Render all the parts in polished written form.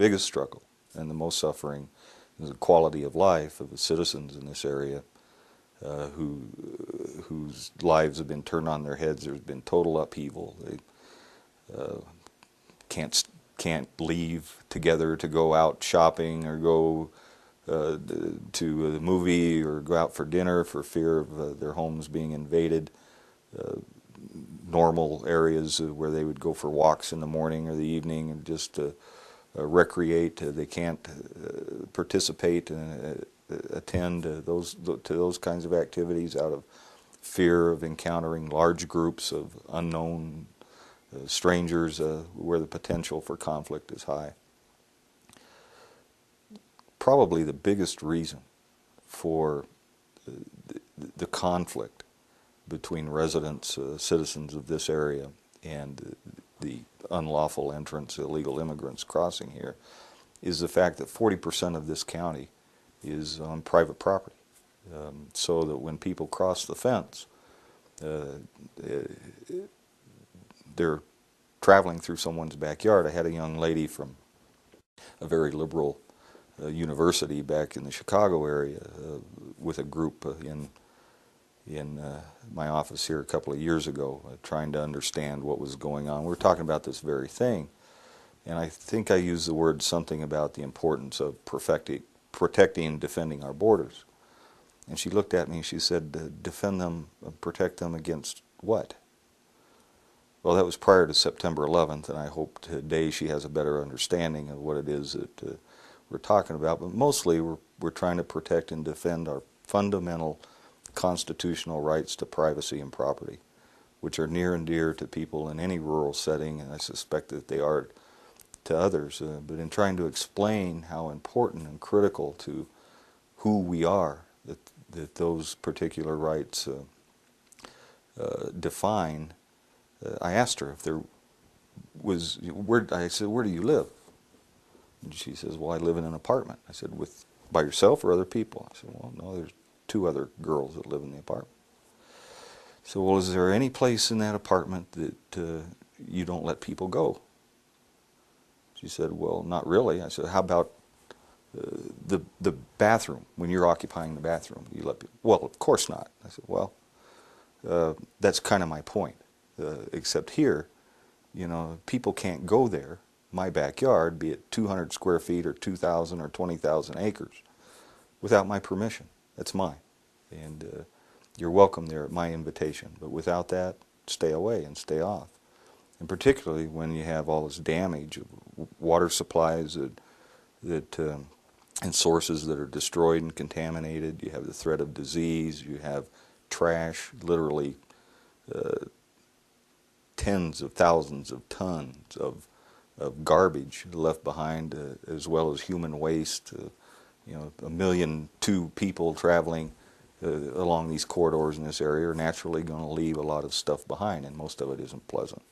biggest struggle and the most suffering is the quality of life of the citizens in this area whose lives have been turned on their heads. There's been total upheaval. They can't leave together to go out shopping or go to a movie or go out for dinner for fear of their homes being invaded. Normal areas where they would go for walks in the morning or the evening and just recreate. They can't participate and attend to those kinds of activities out of fear of encountering large groups of unknown strangers where the potential for conflict is high. Probably the biggest reason for the conflict between residents, citizens of this area, and the unlawful entrance, illegal immigrants crossing here, is the fact that 40% of this county is on private property. So that when people cross the fence, they're traveling through someone's backyard. I had a young lady from a very liberal university back in the Chicago area with a group in my office here a couple of years ago, trying to understand what was going on. We were talking about this very thing, and I think I used the word something about the importance of protecting and defending our borders. And she looked at me and she said, defend them, protect them against what? Well, that was prior to September 11th, and I hope today she has a better understanding of what it is that we're talking about. But mostly we're trying to protect and defend our fundamental constitutional rights to privacy and property, which are near and dear to people in any rural setting, and I suspect that they are to others. But in trying to explain how important and critical to who we are that those particular rights define, I asked her if there was, I said, where do you live? And she says, well, I live in an apartment. I said, by yourself or other people? I said, well, no, there's 2 other girls that live in the apartment. So, well, is there any place in that apartment that you don't let people go? She said, well, not really. I said, how about the bathroom? When you're occupying the bathroom, you let people? Well, of course not. I said, well, that's kind of my point. Except here, you know, people can't go there, my backyard, be it 200 square feet or 2,000 or 20,000 acres, without my permission. That's mine. And you're welcome there at my invitation. But without that, stay away and stay off. And particularly when you have all this damage of water supplies and sources that are destroyed and contaminated. You have the threat of disease. You have trash, literally tens of thousands of tons of garbage left behind, as well as human waste. You know, 1.2 million people traveling along these corridors in this area are naturally going to leave a lot of stuff behind, and most of it isn't pleasant.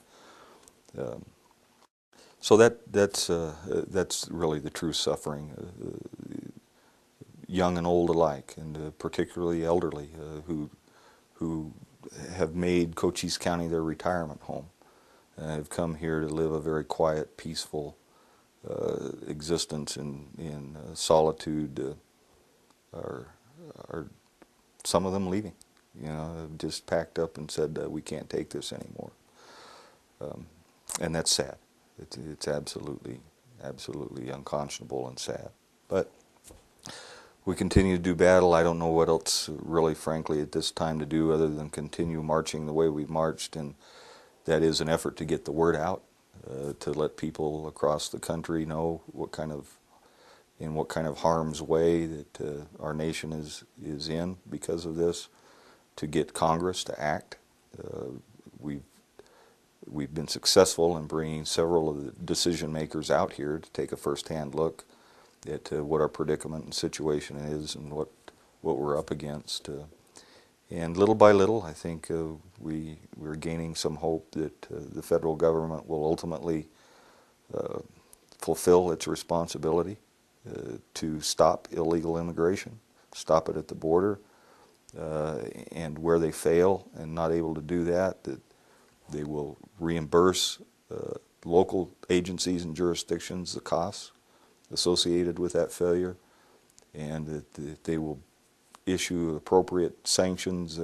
So that's really the true suffering, young and old alike, and particularly elderly who have made Cochise County their retirement home and have come here to live a very quiet, peaceful existence in solitude. Are some of them leaving? You know, have just packed up and said we can't take this anymore, and that's sad. It's absolutely unconscionable and sad. But we continue to do battle. I don't know what else, really, frankly, at this time to do other than continue marching the way we've marched, and that is an effort to get the word out, to let people across the country know in what kind of harm's way that our nation is in because of this, to get Congress to act. We've been successful in bringing several of the decision makers out here to take a first-hand look at what our predicament and situation is and what we're up against. And little by little, I think we're gaining some hope that the federal government will ultimately fulfill its responsibility to stop illegal immigration, stop it at the border, and where they fail and not able to do that they will reimburse local agencies and jurisdictions the costs associated with that failure, and that they will issue appropriate sanctions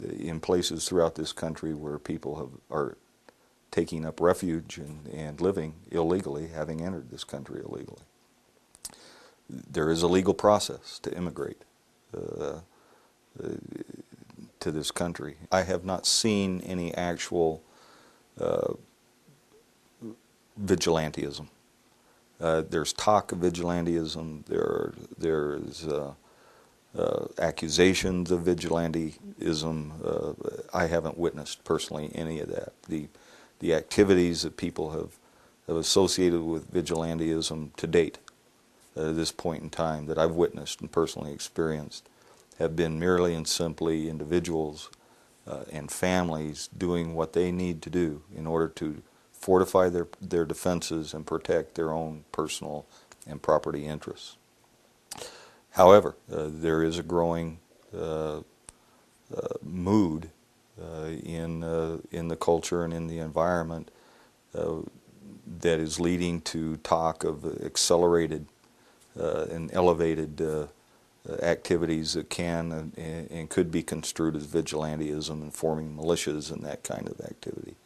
in places throughout this country where people are taking up refuge and living illegally, having entered this country illegally. There is a legal process to immigrate to this country. I have not seen any actual vigilantism. There's talk of vigilantism. There's accusations of vigilantism. I haven't witnessed personally any of that. The activities that people have associated with vigilantism to date, at this point in time, that I've witnessed and personally experienced, have been merely and simply individuals and families doing what they need to do in order to fortify their defenses and protect their own personal and property interests. However, there is a growing mood in the culture and in the environment that is leading to talk of accelerated and elevated activities that can and could be construed as vigilantism and forming militias and that kind of activity.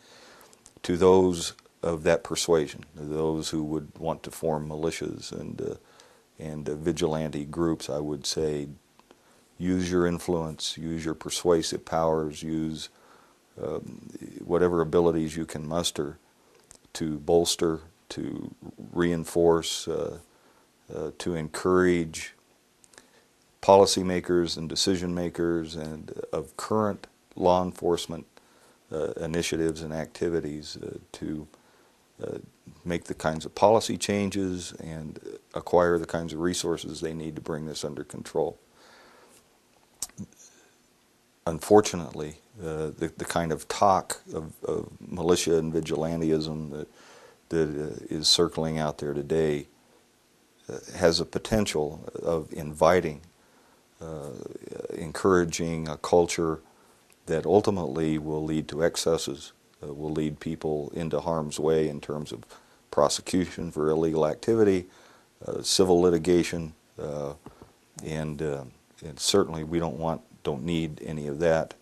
To those of that persuasion, those who would want to form militias and vigilante groups, I would say use your influence, use your persuasive powers, use whatever abilities you can muster to bolster, to reinforce, to encourage policymakers and decision makers and of current law enforcement initiatives and activities to make the kinds of policy changes and acquire the kinds of resources they need to bring this under control. Unfortunately, the kind of talk of militia and vigilantism that is circling out there today has a potential of inviting, encouraging a culture that ultimately will lead to excesses, will lead people into harm's way in terms of prosecution for illegal activity, civil litigation, and certainly we don't need any of that.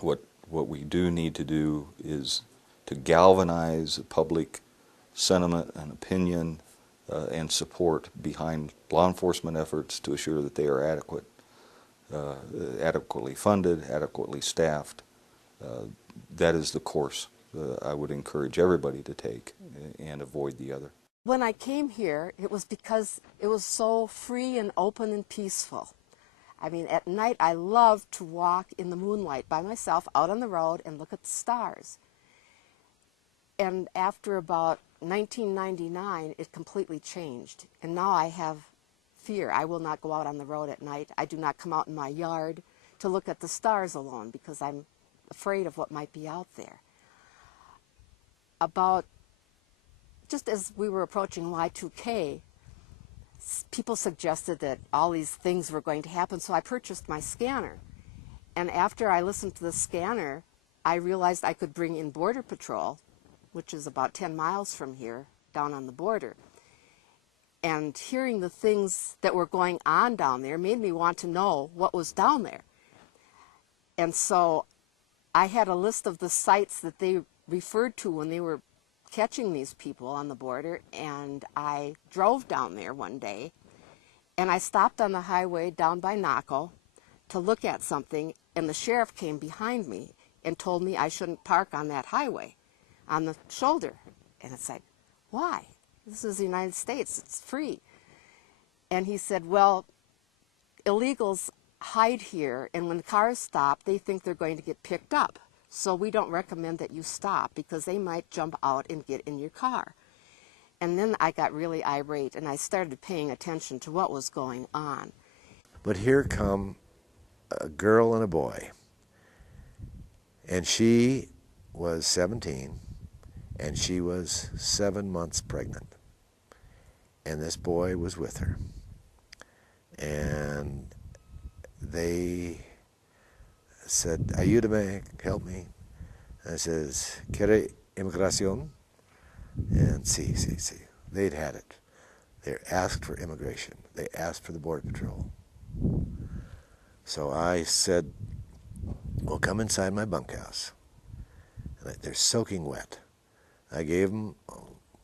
What we do need to do is to galvanize public sentiment and opinion and support behind law enforcement efforts to assure that they are adequately funded, adequately staffed. That is the course I would encourage everybody to take and avoid the other. When I came here, it was because it was so free and open and peaceful. I mean, at night I loved to walk in the moonlight by myself out on the road and look at the stars. And after about 1999, it completely changed. And now I have fear. I will not go out on the road at night. I do not come out in my yard to look at the stars alone because I'm afraid of what might be out there. Just as we were approaching Y2K, people suggested that all these things were going to happen, so I purchased my scanner. And after I listened to the scanner, I realized I could bring in Border Patrol, which is about 10 miles from here, down on the border. And hearing the things that were going on down there made me want to know what was down there. And so I had a list of the sites that they referred to when they were catching these people on the border, and I drove down there one day, and I stopped on the highway down by Naco to look at something, and the sheriff came behind me and told me I shouldn't park on that highway, on the shoulder. And it's like, why? This is the United States, it's free. And he said, well, illegals hide here, and when the cars stop, they think they're going to get picked up. So we don't recommend that you stop because they might jump out and get in your car. And then I got really irate and I started paying attention to what was going on. But here come a girl and a boy. And she was 17 and she was 7 months pregnant. And this boy was with her. And they said, ayúdame, help me. And I says, ¿Quiere inmigración? And sí. they'd had it. They asked for immigration. They asked for the Border Patrol. So I said, well, come inside my bunkhouse. And they're soaking wet. I gave them,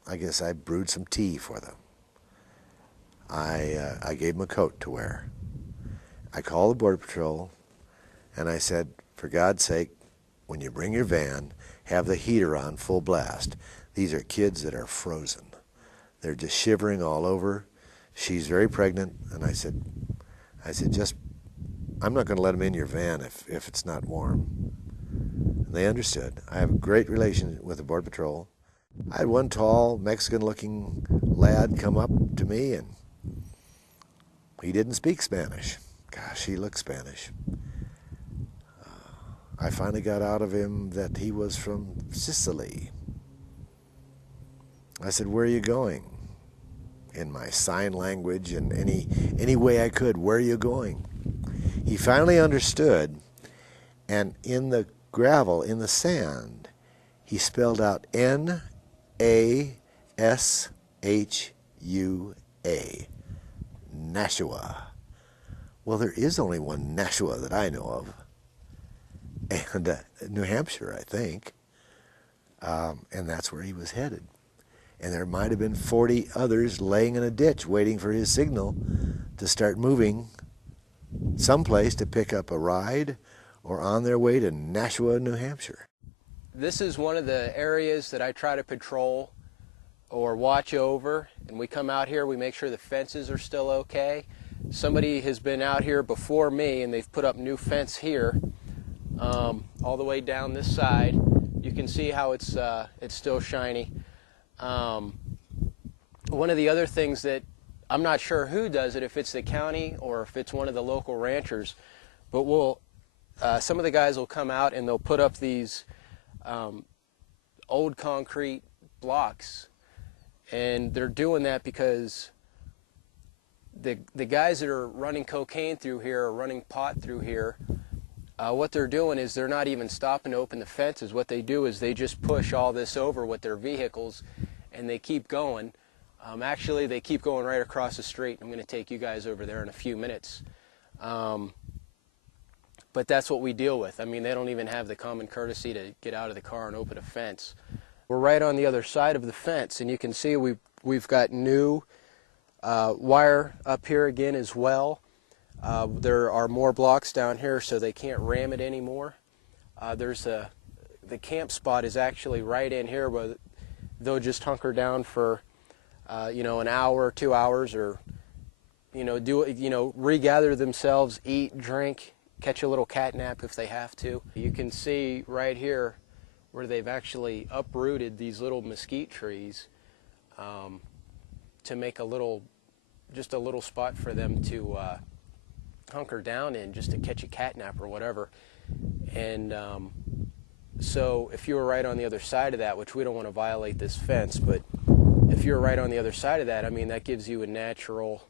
I guess I brewed some tea for them. I gave them a coat to wear. I called the Border Patrol, and I said, for God's sake, when you bring your van, have the heater on full blast. These are kids that are frozen. They're just shivering all over. She's very pregnant, and I said, just, I'm not going to let them in your van if it's not warm. And they understood. I have a great relation with the Border Patrol. I had one tall, Mexican-looking lad come up to me, and he didn't speak Spanish. Gosh, he looked Spanish. I finally got out of him that he was from Sicily. I said, where are you going? In my sign language and any way I could, where are you going? He finally understood, and in the gravel, in the sand, he spelled out N-A-S-H-U-A, Nashua. Well, there is only one Nashua that I know of, and New Hampshire, I think, and that's where he was headed. And there might have been 40 others laying in a ditch waiting for his signal to start moving someplace to pick up a ride or on their way to Nashua, New Hampshire. This is one of the areas that I try to patrol or watch over, and we come out here, we make sure the fences are still okay. Somebody has been out here before me, and they've put up new fence here all the way down this side. You can see how it's still shiny. One of the other things that I'm not sure who does it, if it's the county or if it's one of the local ranchers, but some of the guys will come out and they'll put up these old concrete blocks, and they're doing that because the guys that are running cocaine through here or running pot through here, what they're doing is they're not even stopping to open the fences. What they do is they just push all this over with their vehicles, and they keep going. Actually, they keep going right across the street. I'm going to take you guys over there in a few minutes. But that's what we deal with. I mean, they don't even have the common courtesy to get out of the car and open a fence. We're right on the other side of the fence, and you can see we've got new wire up here again as well. There are more blocks down here, so they can't ram it anymore. The camp spot is actually right in here, where they'll just hunker down for an hour, 2 hours, or regather themselves, eat, drink, catch a little cat nap if they have to. You can see right here where they've actually uprooted these little mesquite trees to make just a little spot for them to hunker down in, just to catch a cat nap or whatever. And so if you were right on the other side of that, which we don't want to violate this fence, but if you're right on the other side of that, I mean, that gives you a natural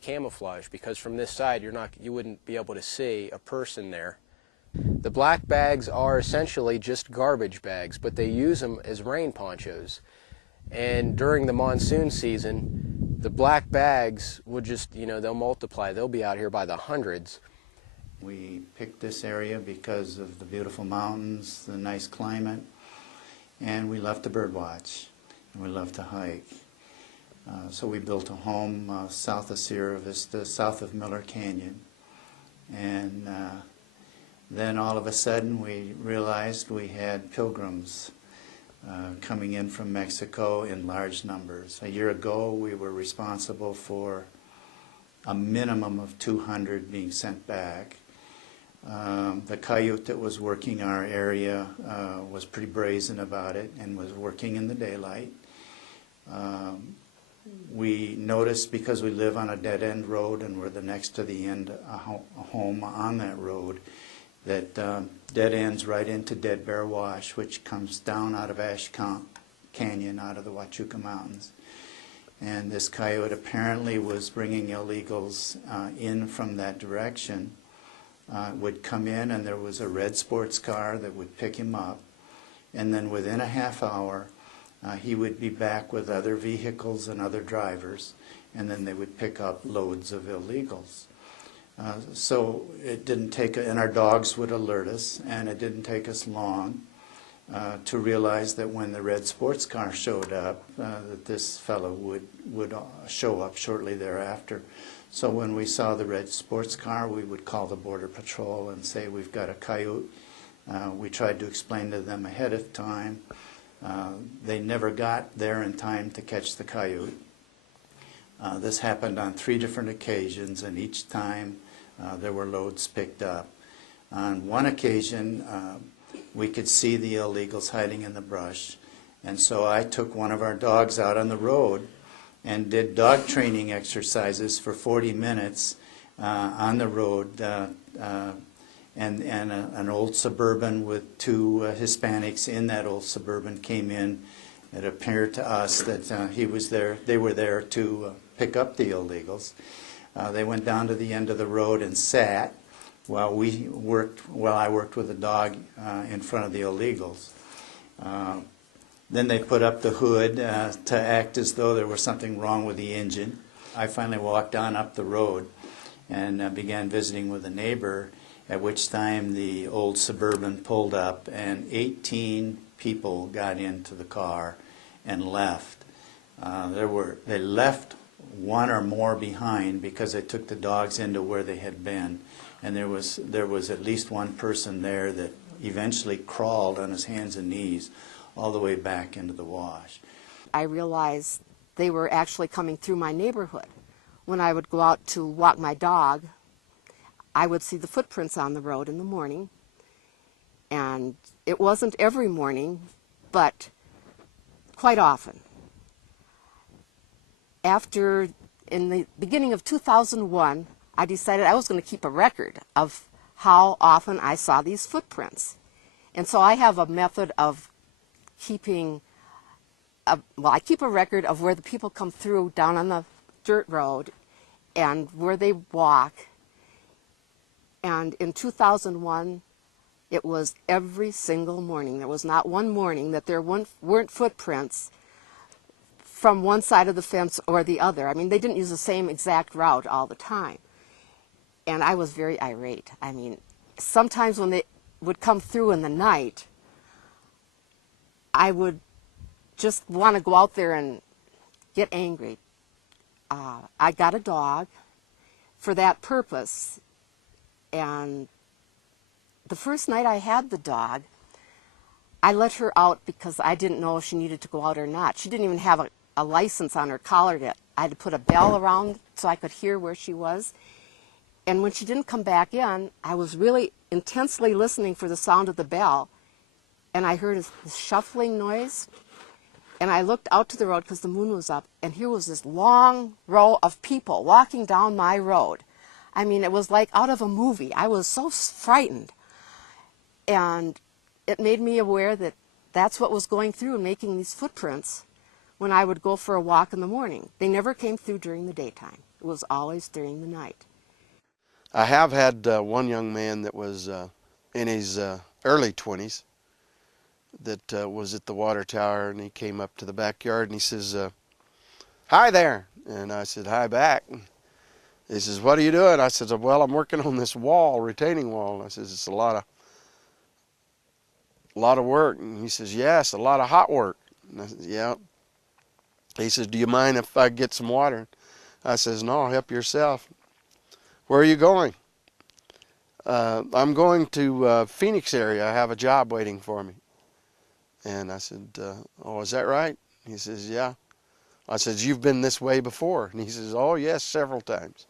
camouflage, because from this side you wouldn't be able to see a person there. The black bags are essentially just garbage bags, but they use them as rain ponchos. And during the monsoon season, the black bags would just, they'll multiply. They'll be out here by the hundreds. We picked this area because of the beautiful mountains, the nice climate, and we love to bird watch, and we love to hike. So we built a home south of Sierra Vista, south of Miller Canyon. And then all of a sudden we realized we had pilgrims coming in from Mexico in large numbers. A year ago we were responsible for a minimum of 200 being sent back. The coyote that was working our area was pretty brazen about it and was working in the daylight. We noticed, because we live on a dead-end road and we're the next to the end a home on that road, that dead ends right into Dead Bear Wash, which comes down out of Ash Canyon, out of the Huachuca Mountains. And this coyote apparently was bringing illegals in from that direction. Would come in, and there was a red sports car that would pick him up, and then within a half hour he would be back with other vehicles and other drivers, and then they would pick up loads of illegals. So it didn't take, and our dogs would alert us, and it didn't take us long to realize that when the red sports car showed up, that this fellow would show up shortly thereafter. So when we saw the red sports car, we would call the Border Patrol and say, we've got a coyote. We tried to explain to them ahead of time. They never got there in time to catch the coyote. This happened on 3 different occasions, and each time there were loads picked up. On one occasion, we could see the illegals hiding in the brush, and so I took one of our dogs out on the road and did dog training exercises for 40 minutes on the road, and an old Suburban with 2 Hispanics in that old Suburban came in. It appeared to us that he was there. They were there to pick up the illegals. They went down to the end of the road and sat while I worked with the dog in front of the illegals. Then they put up the hood to act as though there was something wrong with the engine. I finally walked on up the road and began visiting with a neighbor, at which time the old Suburban pulled up and 18 people got into the car and left. They left 1 or more behind because they took the dogs into where they had been, and there was at least 1 person there that eventually crawled on his hands and knees all the way back into the wash. I realized they were actually coming through my neighborhood. When I would go out to walk my dog, I would see the footprints on the road in the morning, and it wasn't every morning, but quite often. In the beginning of 2001, I decided I was going to keep a record of how often I saw these footprints. And so I have a method of keeping, I keep a record of where the people come through down on the dirt road and where they walk. And in 2001, it was every single morning. There was not one morning that there weren't footprints from one side of the fence or the other. I mean, they didn't use the same exact route all the time. And I was very irate. I mean, sometimes when they would come through in the night, I would just want to go out there and get angry. I got a dog for that purpose. And the first night I had the dog, I let her out because I didn't know if she needed to go out or not. She didn't even have a license on her collar yet. I had to put a bell around so I could hear where she was. And when she didn't come back in, I was really intensely listening for the sound of the bell, and I heard this shuffling noise. And I looked out to the road because the moon was up, and here was this long row of people walking down my road. I mean, it was like out of a movie. I was so frightened. And it made me aware that that's what was going through and making these footprints when I would go for a walk in the morning. They never came through during the daytime. It was always during the night. I have had one young man that was in his early 20s that was at the water tower, and he came up to the backyard and he says, "Hi there." And I said, "Hi back." He says, "What are you doing?" I said, "Well, I'm working on this wall, retaining wall." And I says, "It's a lot of work." And he says, "Yes, a lot of hot work." And I said, "Yeah." He says, "Do you mind if I get some water?" I says, "No, help yourself." "Where are you going?" "I'm going to Phoenix area. I have a job waiting for me." And I said, "Oh, is that right?" He says, "Yeah." I says, "You've been this way before?" And he says, "Oh, yes, several times."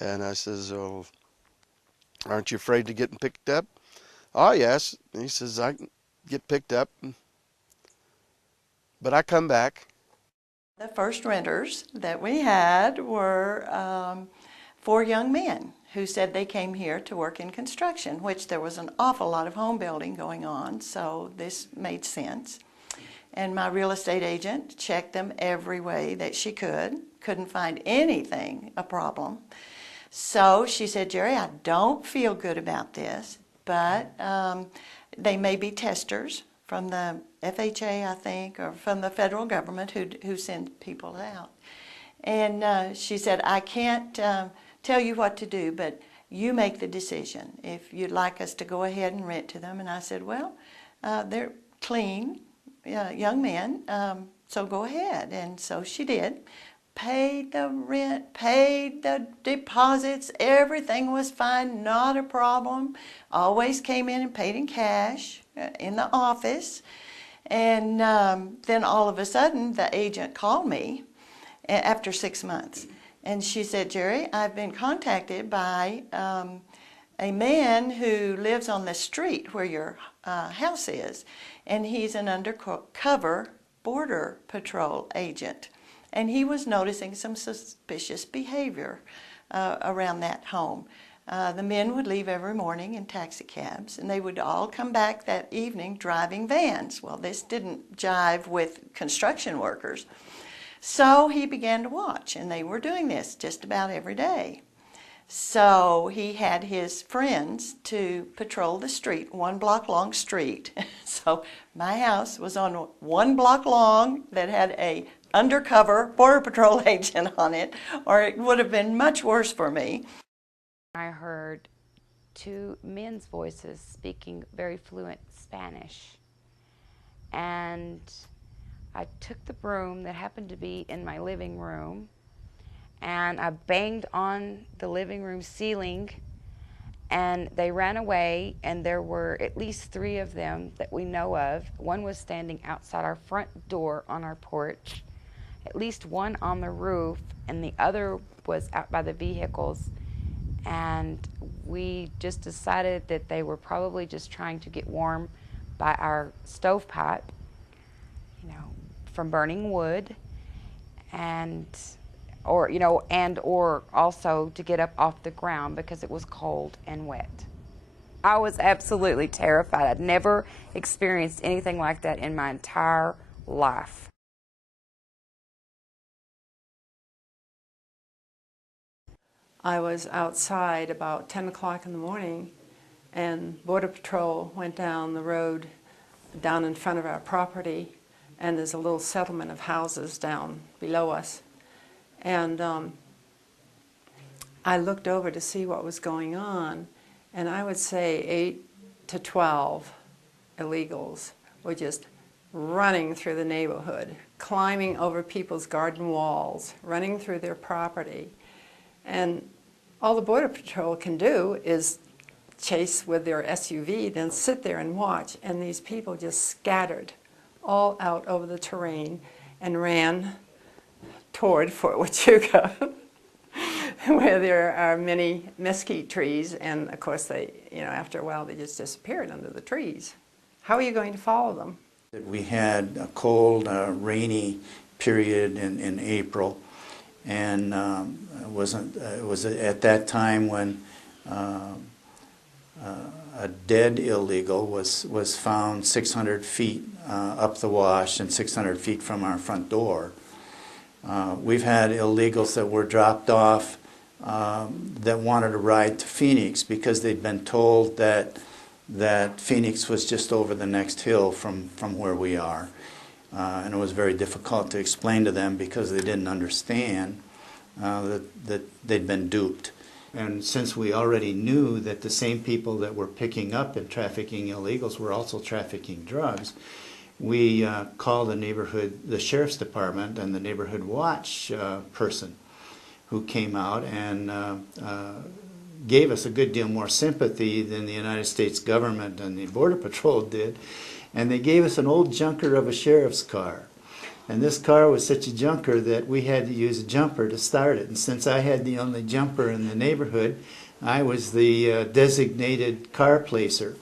And I says, "Oh, aren't you afraid to getting picked up?" "Oh, yes." And he says, "I can get picked up, but I come back." The first renters that we had were 4 young men who said they came here to work in construction, which there was an awful lot of home building going on, so this made sense. And my real estate agent checked them every way that she couldn't find anything a problem. So she said, "Jerry, I don't feel good about this, but they may be testers the FHA, I think, or from the federal government who send people out. And she said, I can't tell you what to do, but you make the decision if you'd like us to go ahead and rent to them. And I said, well, they're clean young men, so go ahead. And so she did. Paid the rent, paid the deposits, everything was fine, not a problem. Always came in and paid in cash in the office. And then all of a sudden, the agent called me after 6 months. And she said, Jerry, I've been contacted by a man who lives on the street where your house is. And he's an undercover border patrol agent. And he was noticing some suspicious behavior around that home. The men would leave every morning in taxi cabs, and they would all come back that evening driving vans. Well, this didn't jive with construction workers. So he began to watch, and they were doing this just about every day. So he had his friends to patrol the street, 1 block long street. So my house was on 1 block long that had a undercover border patrol agent on it, or it would have been much worse for me. I heard 2 men's voices speaking very fluent Spanish, and I took the broom that happened to be in my living room, and I banged on the living room ceiling, and they ran away, and there were at least 3 of them that we know of. One was standing outside our front door on our porch, at least one on the roof, and the other was out by the vehicles. And we just decided that they were probably just trying to get warm by our stovepipe, you know, from burning wood, and or also to get up off the ground because it was cold and wet. I was absolutely terrified. I'd never experienced anything like that in my entire life. I was outside about 10 o'clock in the morning, and Border Patrol went down the road down in front of our property, and there's a little settlement of houses down below us. And I looked over to see what was going on, and I would say 8 to 12 illegals were just running through the neighborhood, climbing over people's garden walls, running through their property. And all the Border Patrol can do is chase with their SUV, then sit there and watch. And these people just scattered all out over the terrain and ran toward Fort Huachuca, where there are many mesquite trees. And of course, they, after a while, they just disappeared under the trees. How are you going to follow them? We had a cold, rainy period in April. And it was at that time when a dead illegal was found 600 feet up the wash and 600 feet from our front door. We've had illegals that were dropped off that wanted to ride to Phoenix because they'd been told that Phoenix was just over the next hill from where we are. And it was very difficult to explain to them because they didn't understand that they'd been duped. And since we already knew that the same people that were picking up and trafficking illegals were also trafficking drugs, we called the sheriff's department and the neighborhood watch person who came out and gave us a good deal more sympathy than the United States government and the Border Patrol did. And they gave us an old junker of a sheriff's car. And this car was such a junker that we had to use a jumper to start it. And since I had the only jumper in the neighborhood, I was the designated car placer.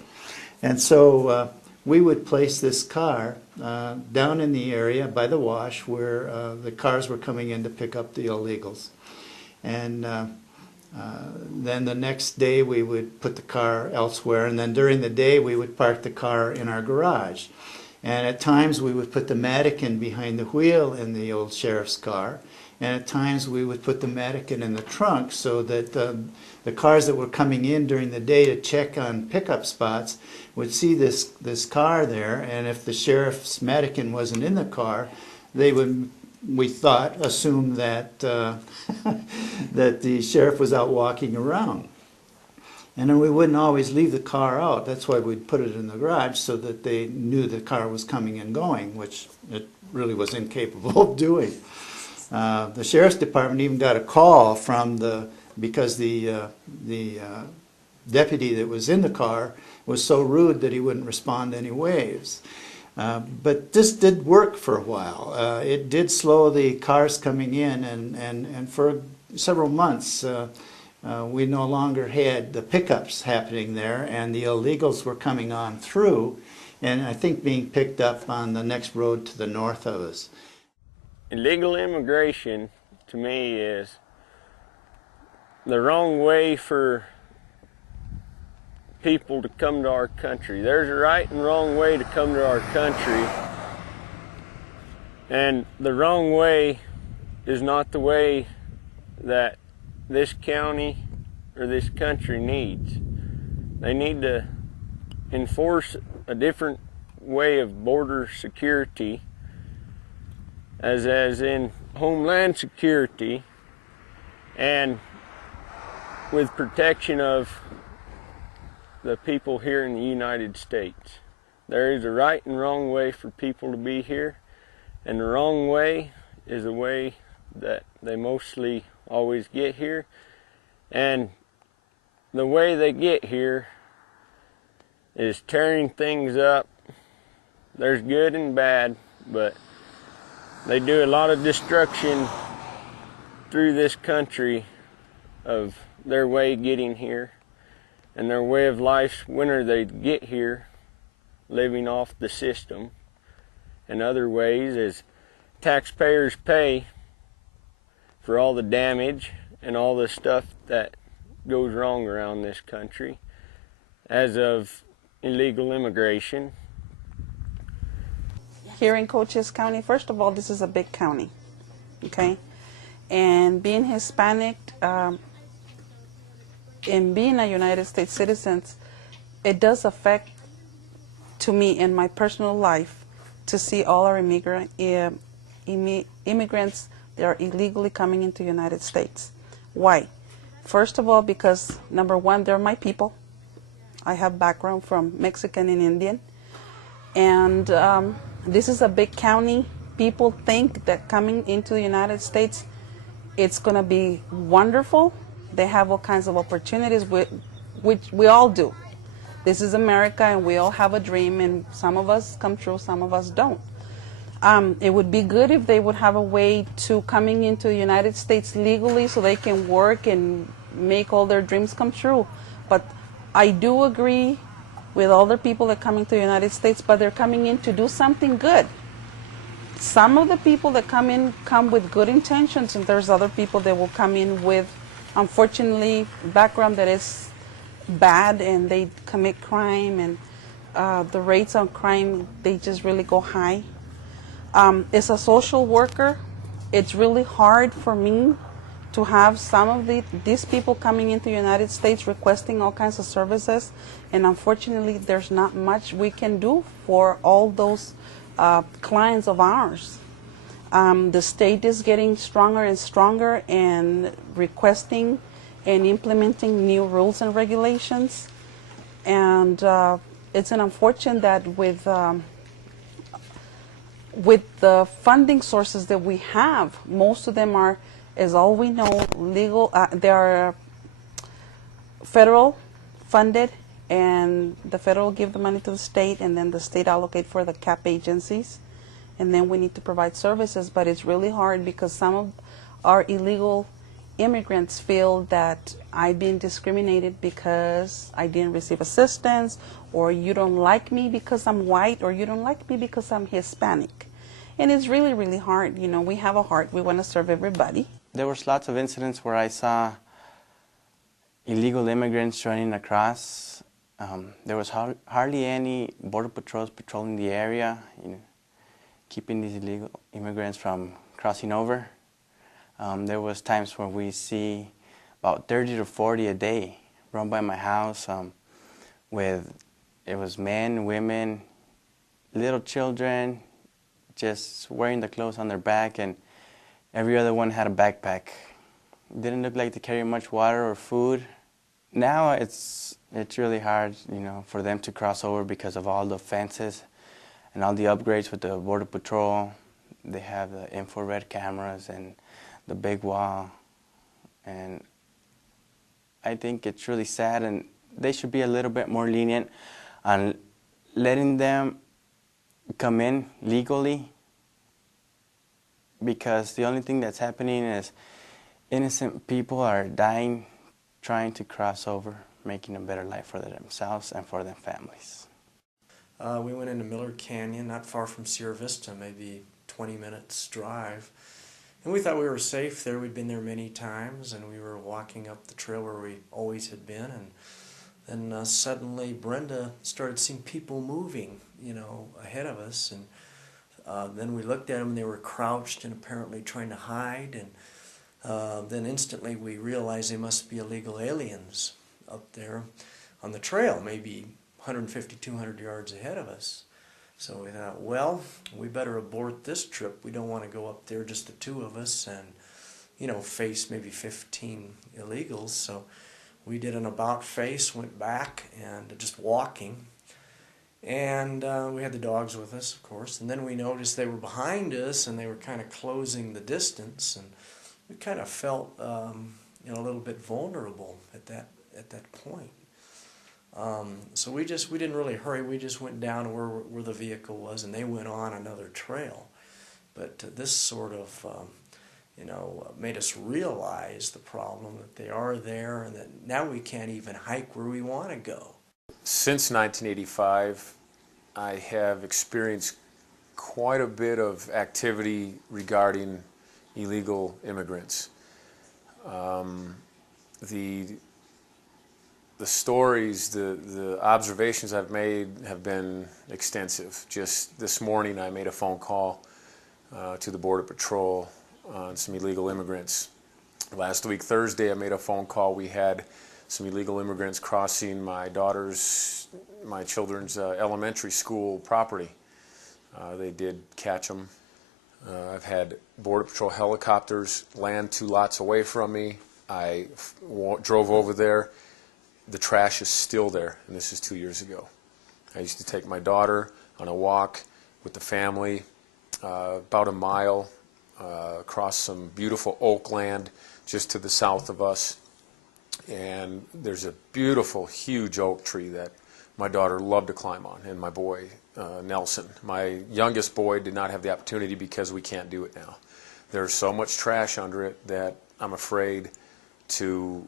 And so we would place this car down in the area by the wash where the cars were coming in to pick up the illegals. And then the next day we would put the car elsewhere, and then during the day we would park the car in our garage. And at times we would put the mannequin behind the wheel in the old sheriff's car, and at times we would put the mannequin in the trunk so that the cars that were coming in during the day to check on pickup spots would see this car there, and if the sheriff's mannequin wasn't in the car, they would, we thought, assume that that the sheriff was out walking around. And then we wouldn't always leave the car out. That's why we'd put it in the garage so that they knew the car was coming and going, which it really was incapable of doing. The sheriff's department even got a call from because the deputy that was in the car was so rude that he wouldn't respond to any waves. But this did work for a while. It did slow the cars coming in, and for several months we no longer had the pickups happening there, and the illegals were coming on through, and I think being picked up on the next road to the north of us. Illegal immigration, to me, is the wrong way for people to come to our country. There's a right and wrong way to come to our country, and the wrong way is not the way that this county or this country needs. They need to enforce a different way of border security, as in homeland security, and with protection of the people here in the United States. There is a right and wrong way for people to be here, and the wrong way is a way that they mostly always get here, and the way they get here is tearing things up. There's good and bad, but they do a lot of destruction through this country of their way getting here and their way of life when they get here, living off the system, and other ways as taxpayers pay for all the damage and all the stuff that goes wrong around this country as of illegal immigration. Here in Cochise County, first of all, this is a big county, okay? And being Hispanic and being a United States citizen, it does affect, to me in my personal life, to see all our immigrants that are illegally coming into the United States. Why? First of all, because number one, they're my people. I have background from Mexican and Indian. And this is a big county. People think that coming into the United States, it's going to be wonderful. They have all kinds of opportunities, which we all do. This is America, and we all have a dream, and some of us come true, some of us don't. It would be good if they would have a way to coming into the United States legally so they can work and make all their dreams come true. But I do agree with all the people that come into the United States, but they're coming in to do something good. Some of the people that come in come with good intentions, and there's other people that will come in with, unfortunately, background that is bad, and they commit crime, and the rates on crime, they just really go high. As a social worker, it's really hard for me to have some of these people coming into the United States requesting all kinds of services, and unfortunately there's not much we can do for all those clients of ours. The state is getting stronger and stronger and requesting and implementing new rules and regulations, and it's an unfortunate that with the funding sources that we have, most of them are, as all we know, legal. They are federal funded, and the federal give the money to the state, and then the state allocate for the CAP agencies, and then we need to provide services. But it's really hard because some of our illegal immigrants feel that I've been discriminated because I didn't receive assistance, or you don't like me because I'm white, or you don't like me because I'm Hispanic. And it's really, really hard. You know, we have a heart. We want to serve everybody. There was lots of incidents where I saw illegal immigrants running across. There was hardly any border patrols patrolling the area, you know, keeping these illegal immigrants from crossing over. There was times where we see about 30 to 40 a day run by my house it was men, women, little children, just wearing the clothes on their back, and every other one had a backpack. Didn't look like they carry much water or food. Now it's really hard, for them to cross over because of all the fences and all the upgrades with the Border Patrol. They have the infrared cameras and the big wall, and I think it's really sad, and they should be a little bit more lenient on letting them come in legally, because the only thing that's happening is innocent people are dying trying to cross over, making a better life for themselves and for their families. We went into Miller Canyon, not far from Sierra Vista, maybe 20 minutes drive. And we thought we were safe there. We'd been there many times, and we were walking up the trail where we always had been. And then suddenly Brenda started seeing people moving, ahead of us. And then we looked at them, and they were crouched and apparently trying to hide. And then instantly we realized they must be illegal aliens up there on the trail, maybe 150, 200 yards ahead of us. So we thought, well, we better abort this trip. We don't want to go up there, just the two of us, and, face maybe 15 illegals. So we did an about face, went back, and just walking. And we had the dogs with us, of course. And then we noticed they were behind us, and they were kind of closing the distance. And we kind of felt, a little bit vulnerable at that point. So we didn't really hurry. We just went down where the vehicle was, and they went on another trail. But this sort of, made us realize the problem, that they are there, and that now we can't even hike where we want to go. Since 1985, I have experienced quite a bit of activity regarding illegal immigrants. The stories, the observations I've made have been extensive. Just this morning I made a phone call to the Border Patrol on some illegal immigrants. Last week, Thursday, I made a phone call. We had some illegal immigrants crossing my children's elementary school property. They did catch them. I've had Border Patrol helicopters land 2 lots away from me. I drove over there. The trash is still there, and this is 2 years ago. I used to take my daughter on a walk with the family, about a mile across some beautiful oak land just to the south of us. And there's a beautiful, huge oak tree that my daughter loved to climb on, and my boy, Nelson. My youngest boy did not have the opportunity because we can't do it now. There's so much trash under it that I'm afraid to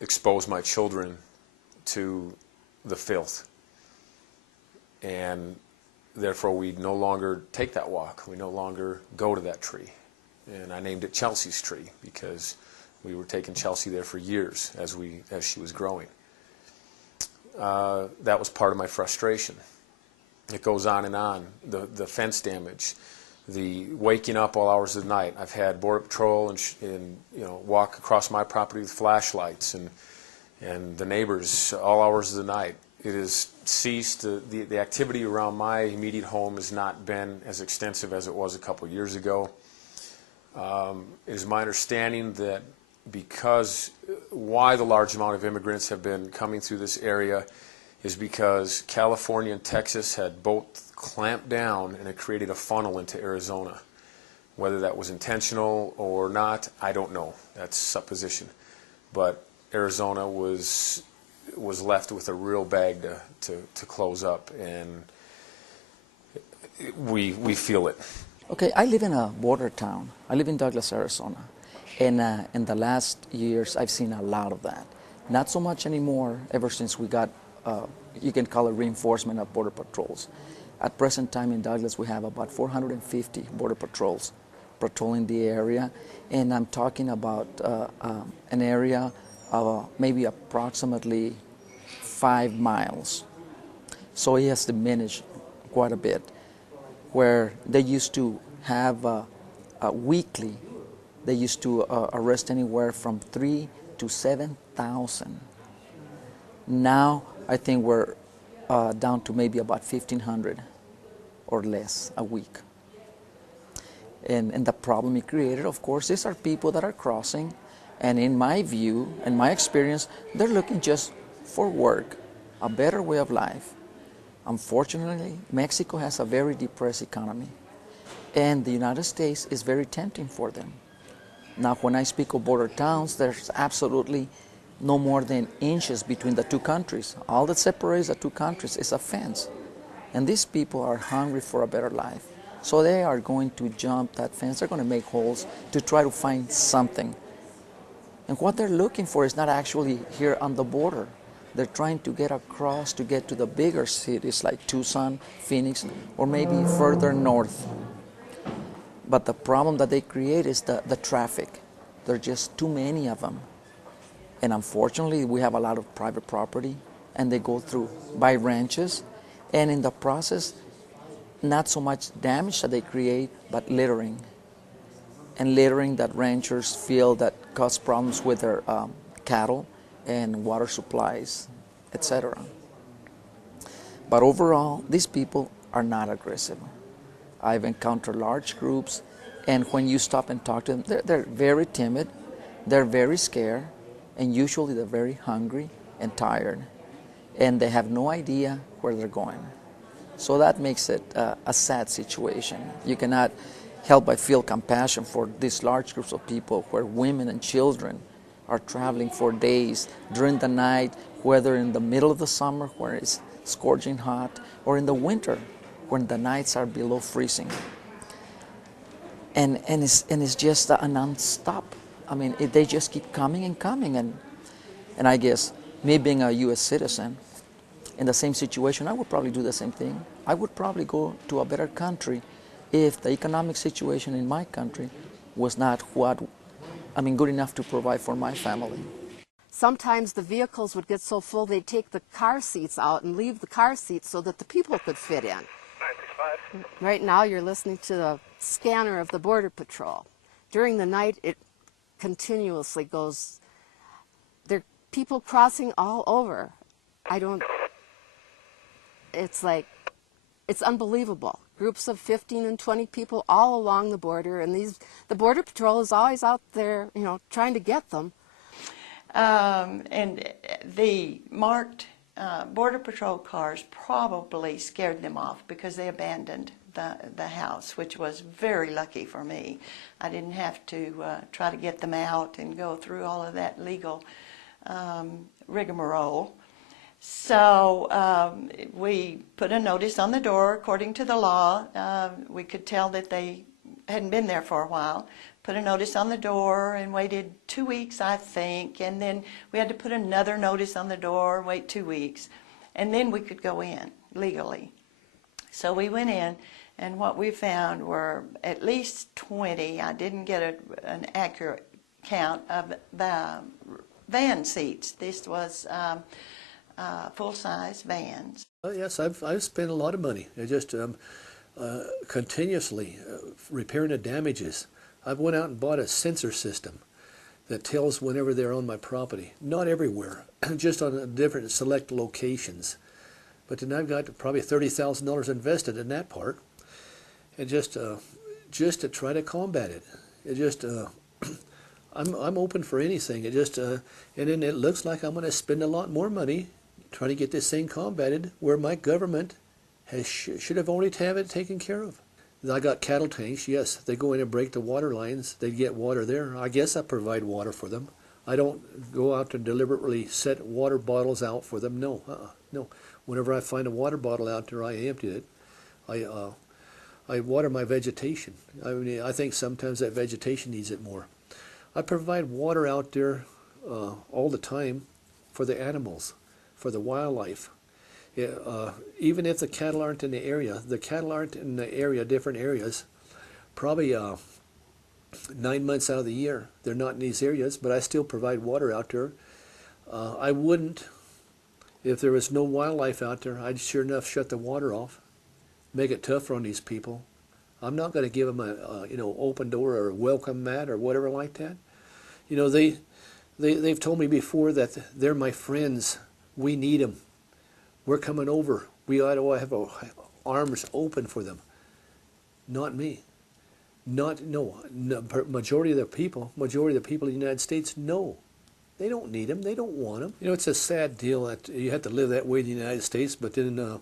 expose my children to the filth. And therefore we no longer take that walk. We no longer go to that tree. And I named it Chelsea's tree because we were taking Chelsea there for years as she was growing. That was part of my frustration. It goes on and on. The fence damage, the waking up all hours of the night. I've had Border Patrol and walk across my property with flashlights and the neighbors all hours of the night. It has ceased. The activity around my immediate home has not been as extensive as it was a couple of years ago. It is my understanding that why the large amount of immigrants have been coming through this area is because California and Texas had both clamped down, and it created a funnel into Arizona. Whether that was intentional or not, I don't know. That's supposition. But Arizona was left with a real bag to close up, and we feel it. Okay, I live in a border town. I live in Douglas, Arizona. And in the last years, I've seen a lot of that. Not so much anymore ever since we got, you can call it reinforcement of border patrols. At present time in Douglas, we have about 450 border patrols patrolling the area. And I'm talking about an area of maybe approximately 5 miles. So it has diminished quite a bit, where they used to have weekly they used to arrest anywhere from 3 to 7,000. Now I think we're down to maybe about 1,500 or less a week. And the problem it created, of course, these are people that are crossing, and in my view, in my experience, they're looking just for work, a better way of life. Unfortunately, Mexico has a very depressed economy, and the United States is very tempting for them. Now, when I speak of border towns, there's absolutely no more than inches between the two countries. All that separates the two countries is a fence. And these people are hungry for a better life. So they are going to jump that fence. They're going to make holes to try to find something. And what they're looking for is not actually here on the border. They're trying to get across to get to the bigger cities like Tucson, Phoenix, or maybe further north. But the problem that they create is the traffic. There are just too many of them. And unfortunately, we have a lot of private property, and they go through by ranches, and in the process, not so much damage that they create, but littering. And littering that ranchers feel that cause problems with their cattle and water supplies, etc. But overall, these people are not aggressive. I've encountered large groups, and when you stop and talk to them, they're very timid, they're very scared, and usually they're very hungry and tired, and they have no idea where they're going. So that makes it a sad situation. You cannot help but feel compassion for these large groups of people where women and children are traveling for days during the night, whether in the middle of the summer where it's scorching hot, or in the winter when the nights are below freezing. And it's just a non-stop. I mean, they just keep coming and coming. And I guess me being a U.S. citizen, in the same situation, I would probably do the same thing. I would probably go to a better country if the economic situation in my country was not good enough to provide for my family. Sometimes the vehicles would get so full they'd take the car seats out and leave the car seats so that the people could fit in. Right now you're listening to the scanner of the Border Patrol. During the night it continuously goes. There are people crossing all over. It's unbelievable. Groups of 15 and 20 people all along the border, and the Border Patrol is always out there, trying to get them. And the marked Border Patrol cars probably scared them off because they abandoned the house, which was very lucky for me. I didn't have to try to get them out and go through all of that legal rigmarole. So we put a notice on the door according to the law. We could tell that they hadn't been there for a while. Put a notice on the door and waited 2 weeks, I think, and then we had to put another notice on the door, wait 2 weeks, and then we could go in legally. So we went in, and what we found were at least 20. I didn't get an accurate count of the van seats. This was full-size vans. Oh, yes, I've spent a lot of money. I just continuously repairing the damages. I've went out and bought a sensor system that tells whenever they're on my property. Not everywhere, just on different select locations. But then I've got probably $30,000 invested in that part, and just to try to combat it. It just I'm open for anything. It just and then it looks like I'm going to spend a lot more money trying to get this thing combated, where my government should have already have it taken care of. I got cattle tanks, yes. They go in and break the water lines. They get water there. I guess I provide water for them. I don't go out to deliberately set water bottles out for them. No, no. Whenever I find a water bottle out there, I empty it. I water my vegetation. I mean, I think sometimes that vegetation needs it more. I provide water out there all the time for the animals, for the wildlife. Even if the cattle aren't in the area, different areas, probably 9 months out of the year, they're not in these areas, but I still provide water out there. I wouldn't, if there was no wildlife out there, I'd sure enough shut the water off, make it tougher on these people. I'm not going to give them a open door or a welcome mat or whatever like that. They've told me before that they're my friends. We need them. We're coming over. We ought to have our arms open for them. Not me. Majority of the people in the United States, no. They don't need them. They don't want them. It's a sad deal that you have to live that way in the United States, but then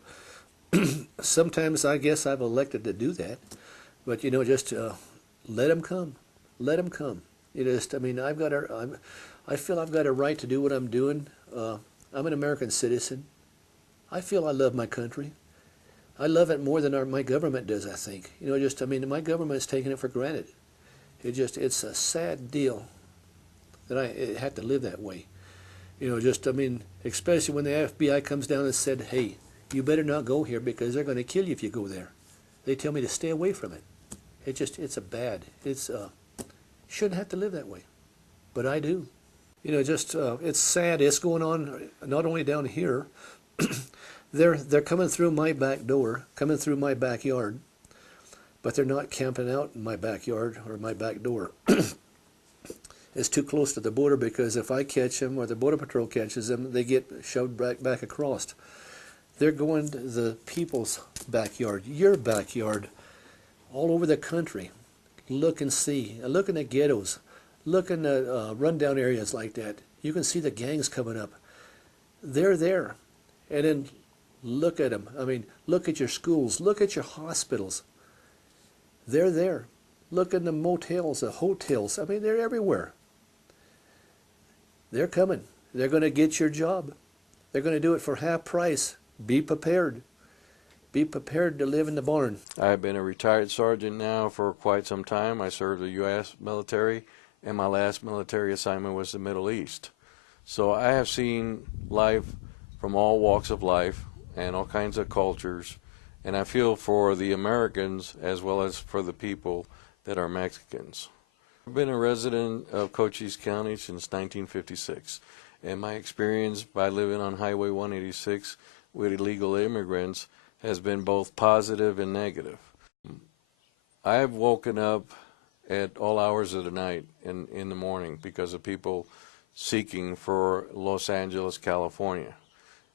sometimes I guess I've elected to do that. But, just let them come. Let them come. I feel I've got a right to do what I'm doing. I'm an American citizen. I feel I love my country. I love it more than my government does, I think. My government's taking it for granted. It's a sad deal that I had to live that way. Especially when the FBI comes down and said, hey, you better not go here because they're going to kill you if you go there. They tell me to stay away from it. Shouldn't have to live that way. But I do. It's sad. It's going on not only down here. They're coming through my back door, coming through my backyard, but they're not camping out in my backyard or my back door. It's too close to the border because if I catch them or the Border Patrol catches them, they get shoved back across. They're going to the people's backyard, your backyard, all over the country. Look and see. Look in the ghettos. Look in the rundown areas like that. You can see the gangs coming up. They're there. And then look at them. Look at your schools. Look at your hospitals. They're there. Look in the motels, the hotels. They're everywhere. They're coming. They're going to get your job. They're going to do it for half price. Be prepared. Be prepared to live in the barn. I've been a retired sergeant now for quite some time. I served the U.S. military, and my last military assignment was the Middle East. So I have seen life from all walks of life and all kinds of cultures, and I feel for the Americans as well as for the people that are Mexicans. I've been a resident of Cochise County since 1956, and my experience by living on Highway 186 with illegal immigrants has been both positive and negative. I have woken up at all hours of the night in the morning because of people seeking for Los Angeles, California.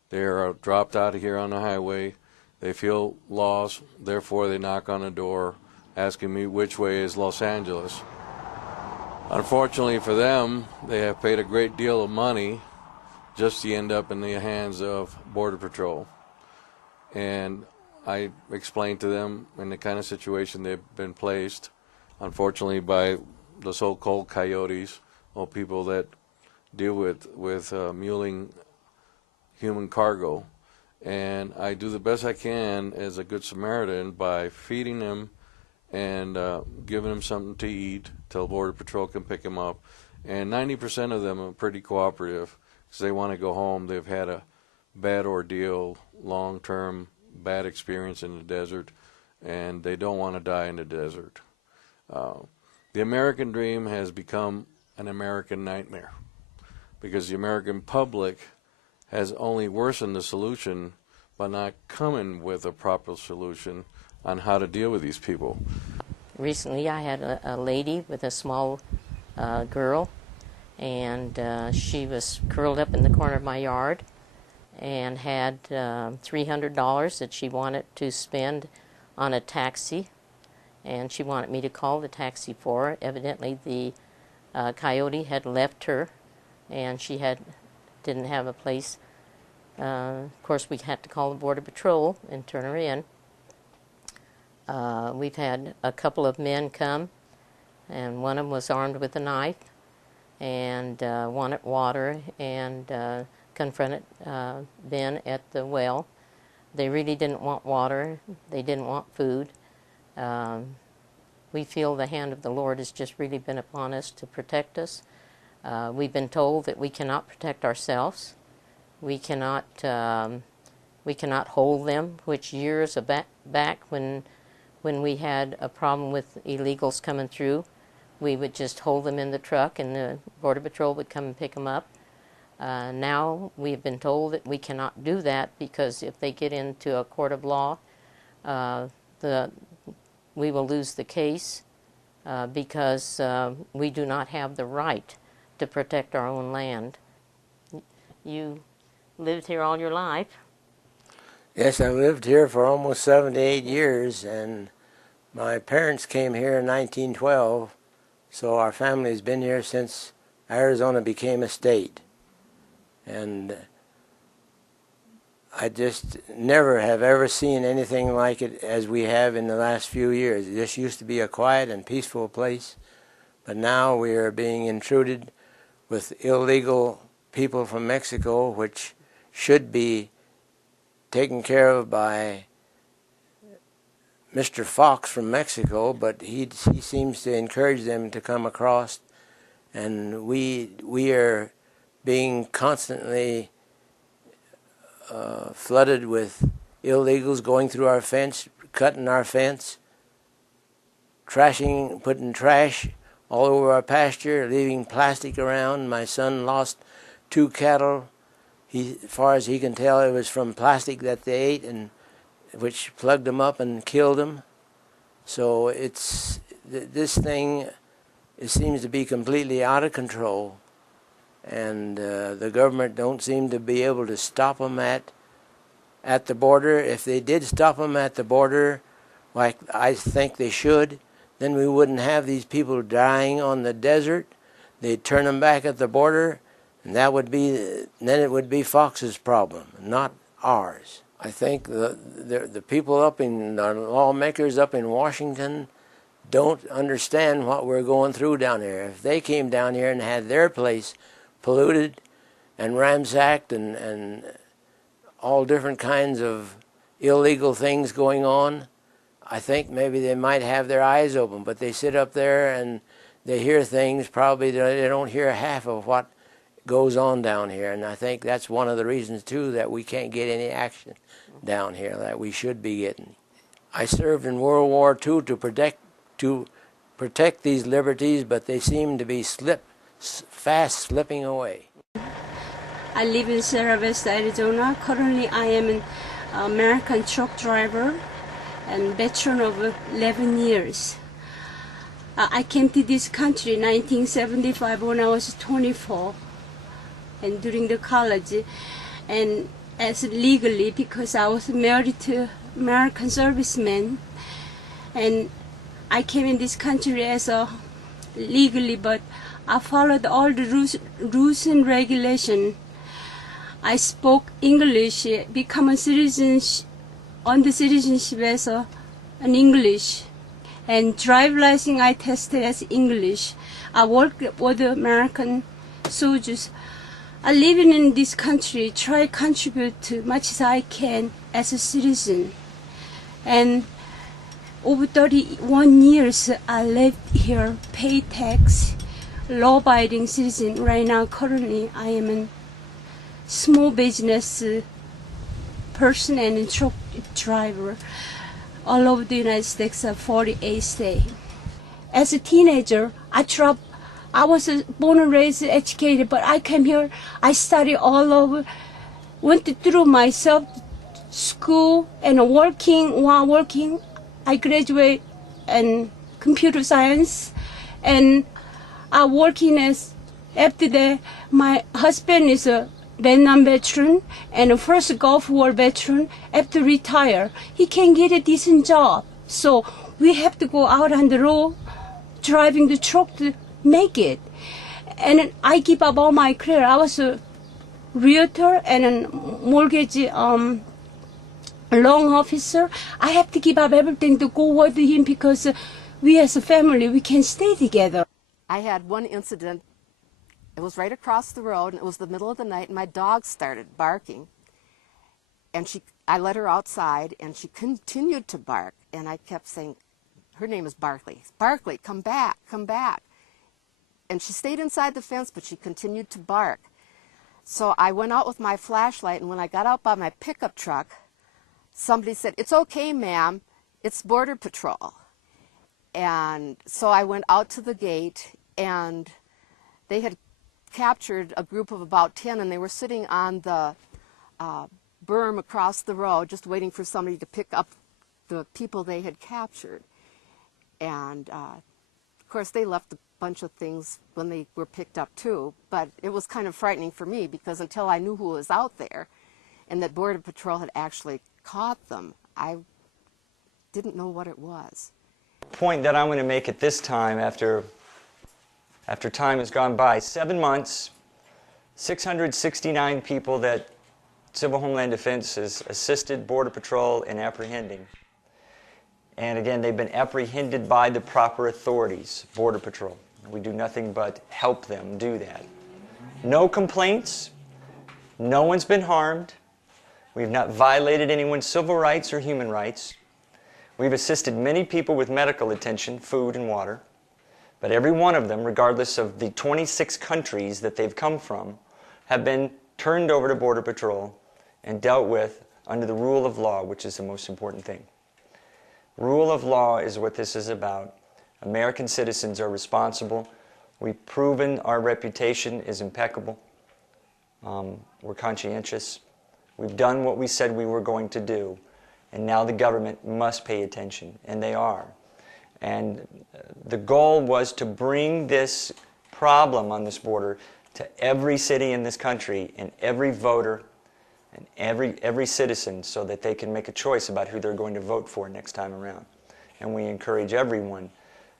They are dropped out of here on the highway. They feel lost, therefore they knock on the door asking me which way is Los Angeles. Unfortunately for them, they have paid a great deal of money just to end up in the hands of Border Patrol. And I explained to them in the kind of situation they've been placed, unfortunately, by the so-called coyotes, or people that deal with muling human cargo. And I do the best I can as a good Samaritan by feeding them and giving them something to eat till Border Patrol can pick them up. And 90% of them are pretty cooperative because they want to go home. They've had a bad ordeal, long-term bad experience in the desert, and they don't want to die in the desert. The American dream has become an American nightmare because the American public has only worsened the solution by not coming with a proper solution on how to deal with these people. Recently I had a lady with a small girl, and she was curled up in the corner of my yard and had $300 that she wanted to spend on a taxi, and she wanted me to call the taxi for her. Evidently the coyote had left her and she didn't have a place. Of course we had to call the Border Patrol and turn her in. We've had a couple of men come, and one of them was armed with a knife and wanted water, and confronted Ben at the well. They really didn't want water. They didn't want food. We feel the hand of the Lord has just really been upon us to protect us. We've been told that we cannot protect ourselves. We cannot hold them, which years back when we had a problem with illegals coming through, we would just hold them in the truck and the Border Patrol would come and pick them up. Now we've been told that we cannot do that because if they get into a court of law, the we will lose the case because we do not have the right to protect our own land. You lived here all your life? Yes, I lived here for almost 78 years, and my parents came here in 1912, so our family's been here since Arizona became a state. And I just never have ever seen anything like it as we have in the last few years. This used to be a quiet and peaceful place, but now we are being intruded with illegal people from Mexico, which should be taken care of by Mr. Fox from Mexico, but he seems to encourage them to come across, and we are being constantly flooded with illegals going through our fence, cutting our fence, trashing, putting trash all over our pasture, leaving plastic around. My son lost 2 cattle. As far as he can tell, it was from plastic that they ate, and which plugged them up and killed them. So this thing, it seems to be completely out of control, and the government don't seem to be able to stop them at the border. If they did stop them at the border, like I think they should, then we wouldn't have these people dying on the desert. They'd turn them back at the border, and then it would be Fox's problem, not ours. I think the people the lawmakers up in Washington don't understand what we're going through down here. If they came down here and had their place polluted and ransacked and all different kinds of illegal things going on, I think maybe they might have their eyes open. But they sit up there and they hear things, probably they don't hear half of what goes on down here, and I think that's one of the reasons too that we can't get any action down here that we should be getting. I served in World War II to protect these liberties, but they seem to be fast slipping away. I live in Sierra Vista, Arizona. Currently, I am an American truck driver and veteran of 11 years. I came to this country in 1975 when I was 24. And during the college, and as legally because I was married to American servicemen, and I came in this country as legally, but I followed all the rules and regulations. I spoke English, become a citizen on the citizenship as an English, and drive license I tested as English. I worked with the American soldiers. I living in this country, try to contribute to much as I can as a citizen. And over 31 years I lived here, pay tax, law-abiding citizen. Right now, currently, I am a small business person and a truck driver all over the United States, 48 states. As a teenager, I was born and raised, educated, but I came here, I studied all over, went through myself, school, and while working, I graduated in computer science, and I working after that, my husband is a Vietnam veteran and a first Gulf War veteran. After retire, he can't get a decent job, so we have to go out on the road, driving the truck to make it. And I give up all my career. I was a realtor and a mortgage loan officer. I have to give up everything to go with him because we as a family, we can stay together. I had one incident. It was right across the road, and it was the middle of the night, and my dog started barking. And I let her outside, and she continued to bark. And I kept saying, her name is Barkley. Barkley, come back, come back. And she stayed inside the fence, but she continued to bark. So I went out with my flashlight, and when I got out by my pickup truck, somebody said, "It's okay, ma'am, it's Border Patrol." And so I went out to the gate, and they had captured a group of about 10, and they were sitting on the berm across the road, just waiting for somebody to pick up the people they had captured. And of course, they left a bunch of things when they were picked up too, but it was kind of frightening for me because until I knew who was out there and that Border Patrol had actually caught them, I didn't know what it was. Point that I'm going to make at this time, after time has gone by, 7 months, 669 people that Civil Homeland Defense has assisted Border Patrol in apprehending. And again, they've been apprehended by the proper authorities, Border Patrol. We do nothing but help them do that. No complaints. No one's been harmed. We've not violated anyone's civil rights or human rights. We've assisted many people with medical attention, food and water. But every one of them, regardless of the 26 countries that they've come from, have been turned over to Border Patrol and dealt with under the rule of law, which is the most important thing. Rule of law is what this is about. American citizens are responsible. We've proven our reputation is impeccable. We're conscientious. We've done what we said we were going to do. And now the government must pay attention, and they are. And the goal was to bring this problem on this border to every city in this country and every voter and every citizen so that they can make a choice about who they're going to vote for next time around. And we encourage everyone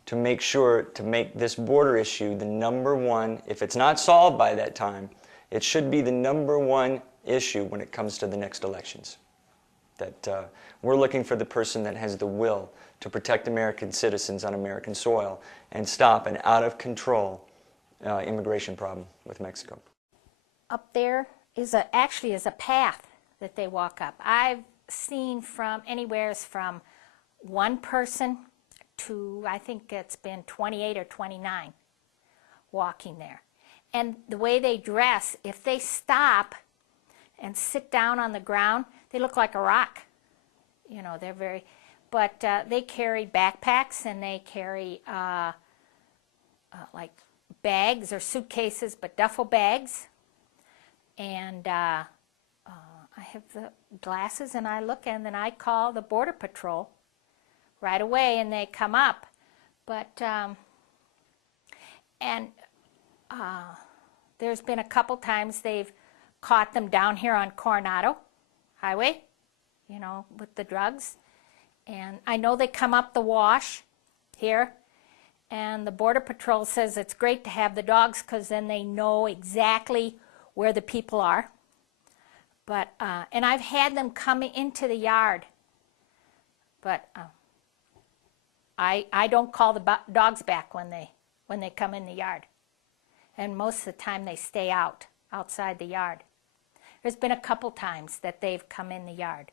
to make sure to make this border issue the #1. If it's not solved by that time, it should be the #1 issue when it comes to the next elections. That we're looking for the person that has the will to protect American citizens on American soil and stop an out-of-control immigration problem with Mexico. Up there is actually is a path that they walk up. I've seen from anywhere from one person to, I think it's been 28 or 29 walking there. And the way they dress, if they stop and sit down on the ground, they look like a rock. You know, they're very, but they carry backpacks and they carry like bags or suitcases, but duffel bags. And I have the glasses and I look and then I call the Border Patrol right away and they come up. But, there's been a couple times they've caught them down here on Coronado Highway, you know, with the drugs. And I know they come up the wash here, and the Border Patrol says it's great to have the dogs because then they know exactly where the people are. But, and I've had them come into the yard, but I don't call the dogs back when they come in the yard. And most of the time they stay outside the yard. There's been a couple times that they've come in the yard.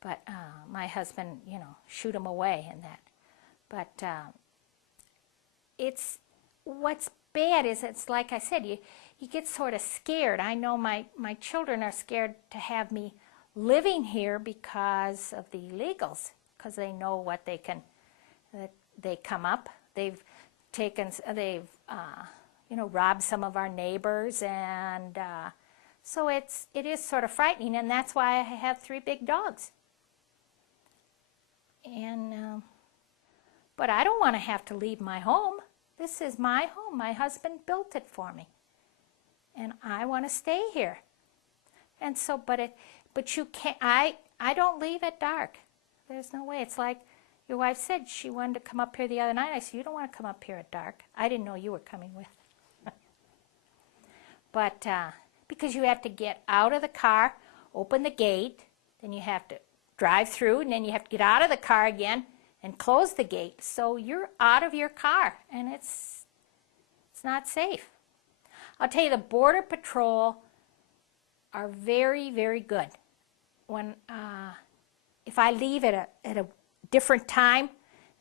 But my husband, you know, shoot them away and that. But it's, what's bad is it's like I said, you get sort of scared. I know my children are scared to have me living here because of the illegals, because they know what they can, that they come up. They've taken, you know, robbed some of our neighbors, and so it is sort of frightening, and that's why I have 3 big dogs. And but I don't want to have to leave my home. This is my home. My husband built it for me, and I want to stay here. And so, but you can't. I don't leave at dark. There's no way. It's like your wife said she wanted to come up here the other night. I said, you don't want to come up here at dark. I didn't know you were coming with. But because you have to get out of the car, open the gate, then you have to drive through, and then you have to get out of the car again and close the gate. So you're out of your car, and it's not safe. I'll tell you, the Border Patrol are very, very good. When if I leave at a different time,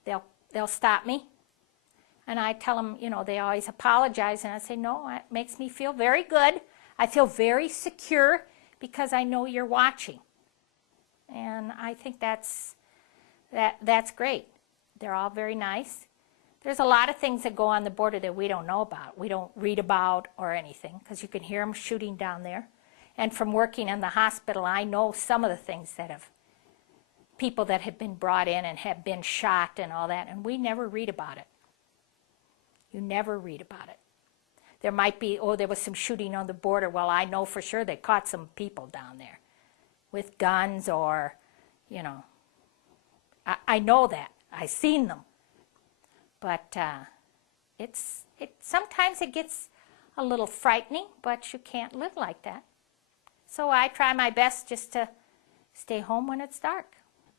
they'll stop me. And I tell them, you know, they always apologize, and I say, no, it makes me feel very good. I feel very secure because I know you're watching. And I think that's great. They're all very nice. There's a lot of things that go on the border that we don't know about. We don't read about or anything because you can hear them shooting down there. And from working in the hospital, I know some of the things that have people that have been brought in and have been shot and all that, and we never read about it. You never read about it. There might be, oh, there was some shooting on the border. Well, I know for sure they caught some people down there with guns or, you know, I know that. I've seen them. But sometimes it gets a little frightening, but you can't live like that. So I try my best just to stay home when it's dark.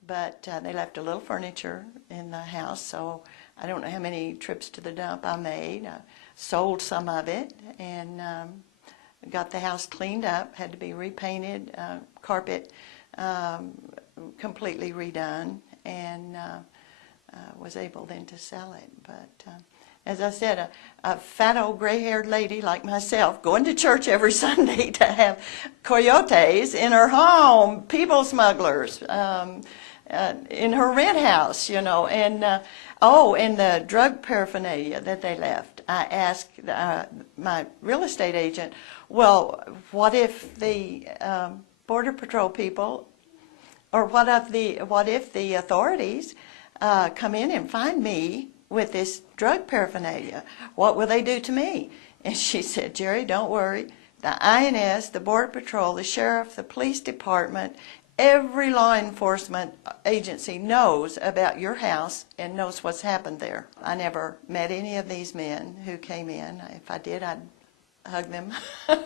But they left a little furniture in the house, so I don't know how many trips to the dump I made. I sold some of it and got the house cleaned up, had to be repainted, carpet completely redone, and was able then to sell it. But as I said, a fat old gray-haired lady like myself going to church every Sunday to have coyotes in her home, people smugglers, in her rent house, you know, and and the drug paraphernalia that they left. I asked my real estate agent, well, what if the Border Patrol people, or what if the authorities come in and find me with this drug paraphernalia? What will they do to me? And she said, Jerry, don't worry. The INS, the Border Patrol, the sheriff, the police department, every law enforcement agency knows about your house and knows what's happened there. I never met any of these men who came in. If I did, I'd hug them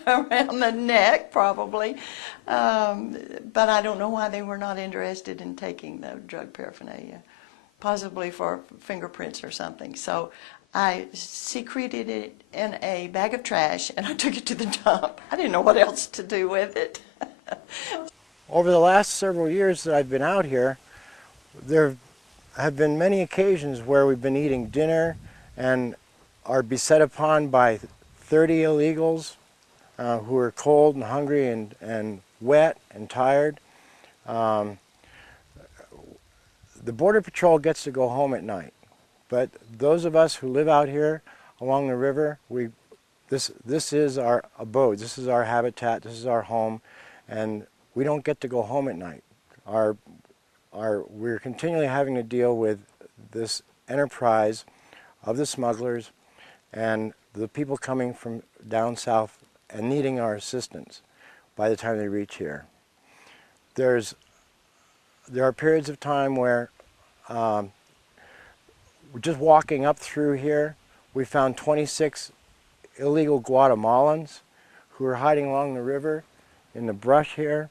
around the neck, probably. But I don't know why they were not interested in taking the drug paraphernalia, possibly for fingerprints or something. So I secreted it in a bag of trash and I took it to the dump. I didn't know what else to do with it. Over the last several years that I've been out here, there have been many occasions where we've been eating dinner and are beset upon by 30 illegals who are cold and hungry and wet and tired. The Border Patrol gets to go home at night, but those of us who live out here along the river, this is our abode, this is our habitat, this is our home, and we don't get to go home at night. We're continually having to deal with this enterprise of the smugglers and the people coming from down south and needing our assistance by the time they reach here. There are periods of time where we're just walking up through here, we found 26 illegal Guatemalans who are hiding along the river in the brush here.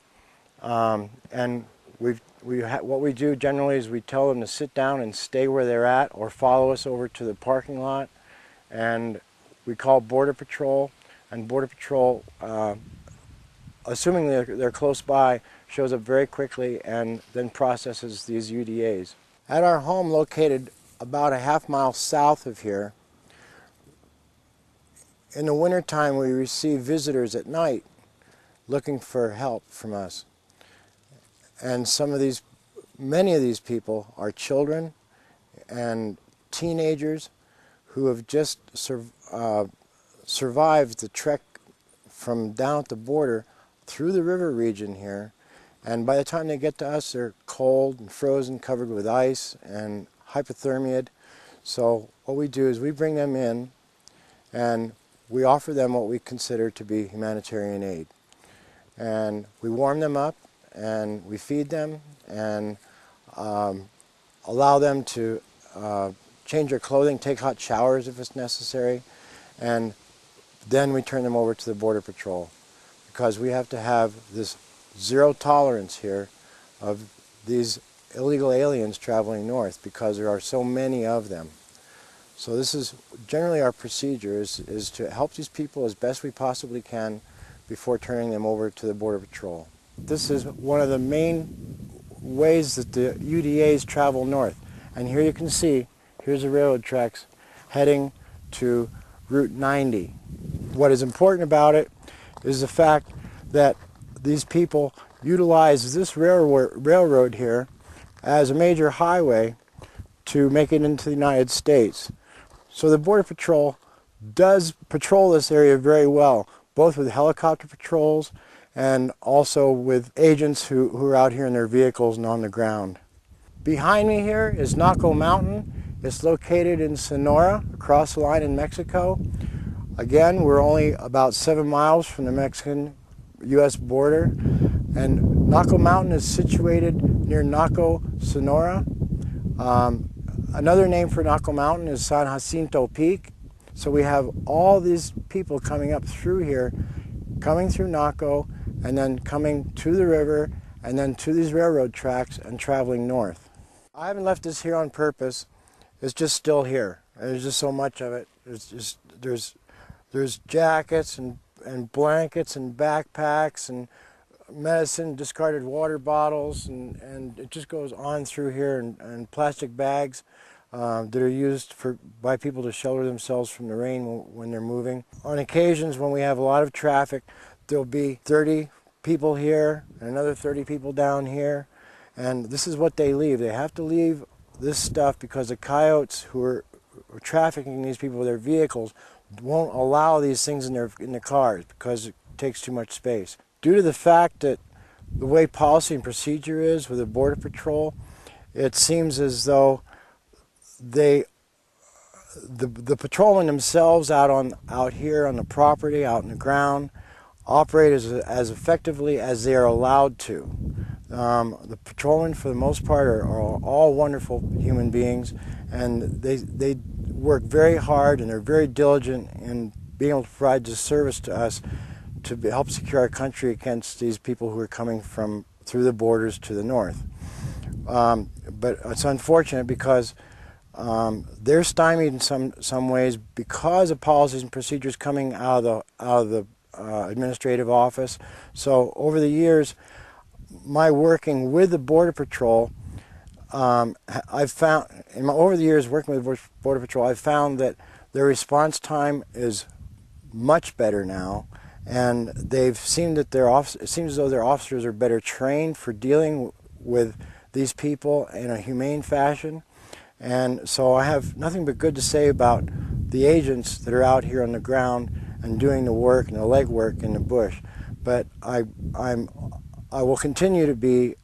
And what we do generally is we tell them to sit down and stay where they're at or follow us over to the parking lot, and we call Border Patrol, and Border Patrol, assuming they're close by, shows up very quickly and then processes these UDAs. At our home located about a half-mile south of here, in the wintertime we receive visitors at night looking for help from us. And many of these people are children and teenagers who have just survived the trek from down at the border through the river region here. And by the time they get to us, they're cold and frozen, covered with ice and hypothermia. So what we do is we bring them in and we offer them what we consider to be humanitarian aid. And we warm them up and we feed them and allow them to change their clothing, take hot showers if it's necessary, and then we turn them over to the Border Patrol, because we have to have this zero tolerance here of these illegal aliens traveling north, because there are so many of them. So this is generally our procedure, is to help these people as best we possibly can before turning them over to the Border Patrol. This is one of the main ways that the UDAs travel north. And here you can see, here's the railroad tracks heading to Route 90. What is important about it is the fact that these people utilize this railroad here as a major highway to make it into the United States. So the Border Patrol does patrol this area very well, both with helicopter patrols and also with agents who are out here in their vehicles and on the ground. Behind me here is Naco Mountain. It's located in Sonora, across the line in Mexico. Again, we're only about 7 miles from the Mexican-U.S. border. And Naco Mountain is situated near Naco, Sonora. Another name for Naco Mountain is San Jacinto Peak. So we have all these people coming up through here, coming through Naco, and then coming to the river, and then to these railroad tracks and traveling north. I haven't left this here on purpose. It's just still here. There's just so much of it. There's jackets and blankets and backpacks and medicine, discarded water bottles, and it just goes on through here, and plastic bags that are used by people to shelter themselves from the rain when they're moving. On occasions when we have a lot of traffic, there'll be 30 people here and another 30 people down here, and this is what they leave. They have to leave this stuff because the coyotes who are trafficking these people with their vehicles won't allow these things in their cars because it takes too much space. Due to the fact that the way policy and procedure is with the Border Patrol, it seems as though the patrolmen themselves out here on the property, out in the ground, operate as effectively as they are allowed to. The patrolmen, for the most part, are all wonderful human beings, and they work very hard and they're very diligent in being able to provide this service to us to help secure our country against these people who are coming from through the borders to the north. But it's unfortunate because they're stymied in some ways because of policies and procedures coming out of the administrative office. So over the years, my working with the Border Patrol, I've found over the years working with the Border Patrol, I've found that their response time is much better now, and they've seen that it seems as though their officers are better trained for dealing with these people in a humane fashion. And so I have nothing but good to say about the agents that are out here on the ground and doing the work and the legwork in the bush. But I will continue to be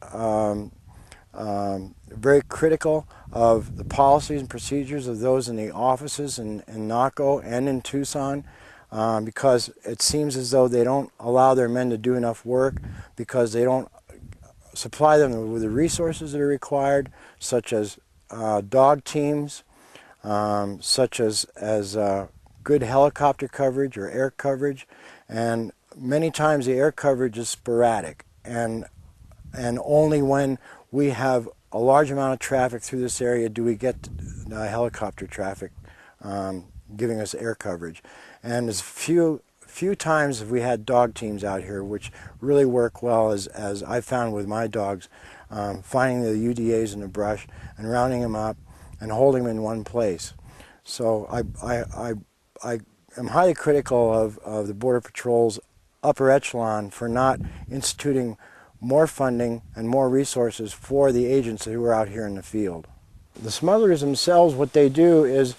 very critical of the policies and procedures of those in the offices in Naco and in Tucson, because it seems as though they don't allow their men to do enough work because they don't supply them with the resources that are required, such as dog teams, such as good helicopter coverage or air coverage, and many times the air coverage is sporadic, and only when we have a large amount of traffic through this area do we get helicopter traffic giving us air coverage. And there's few times have we had dog teams out here, which really work well, as I found with my dogs, finding the UDAs in the brush and rounding them up and holding them in one place. So I am highly critical of the Border Patrol's upper echelon for not instituting more funding and more resources for the agents who are out here in the field. The smugglers themselves, what they do is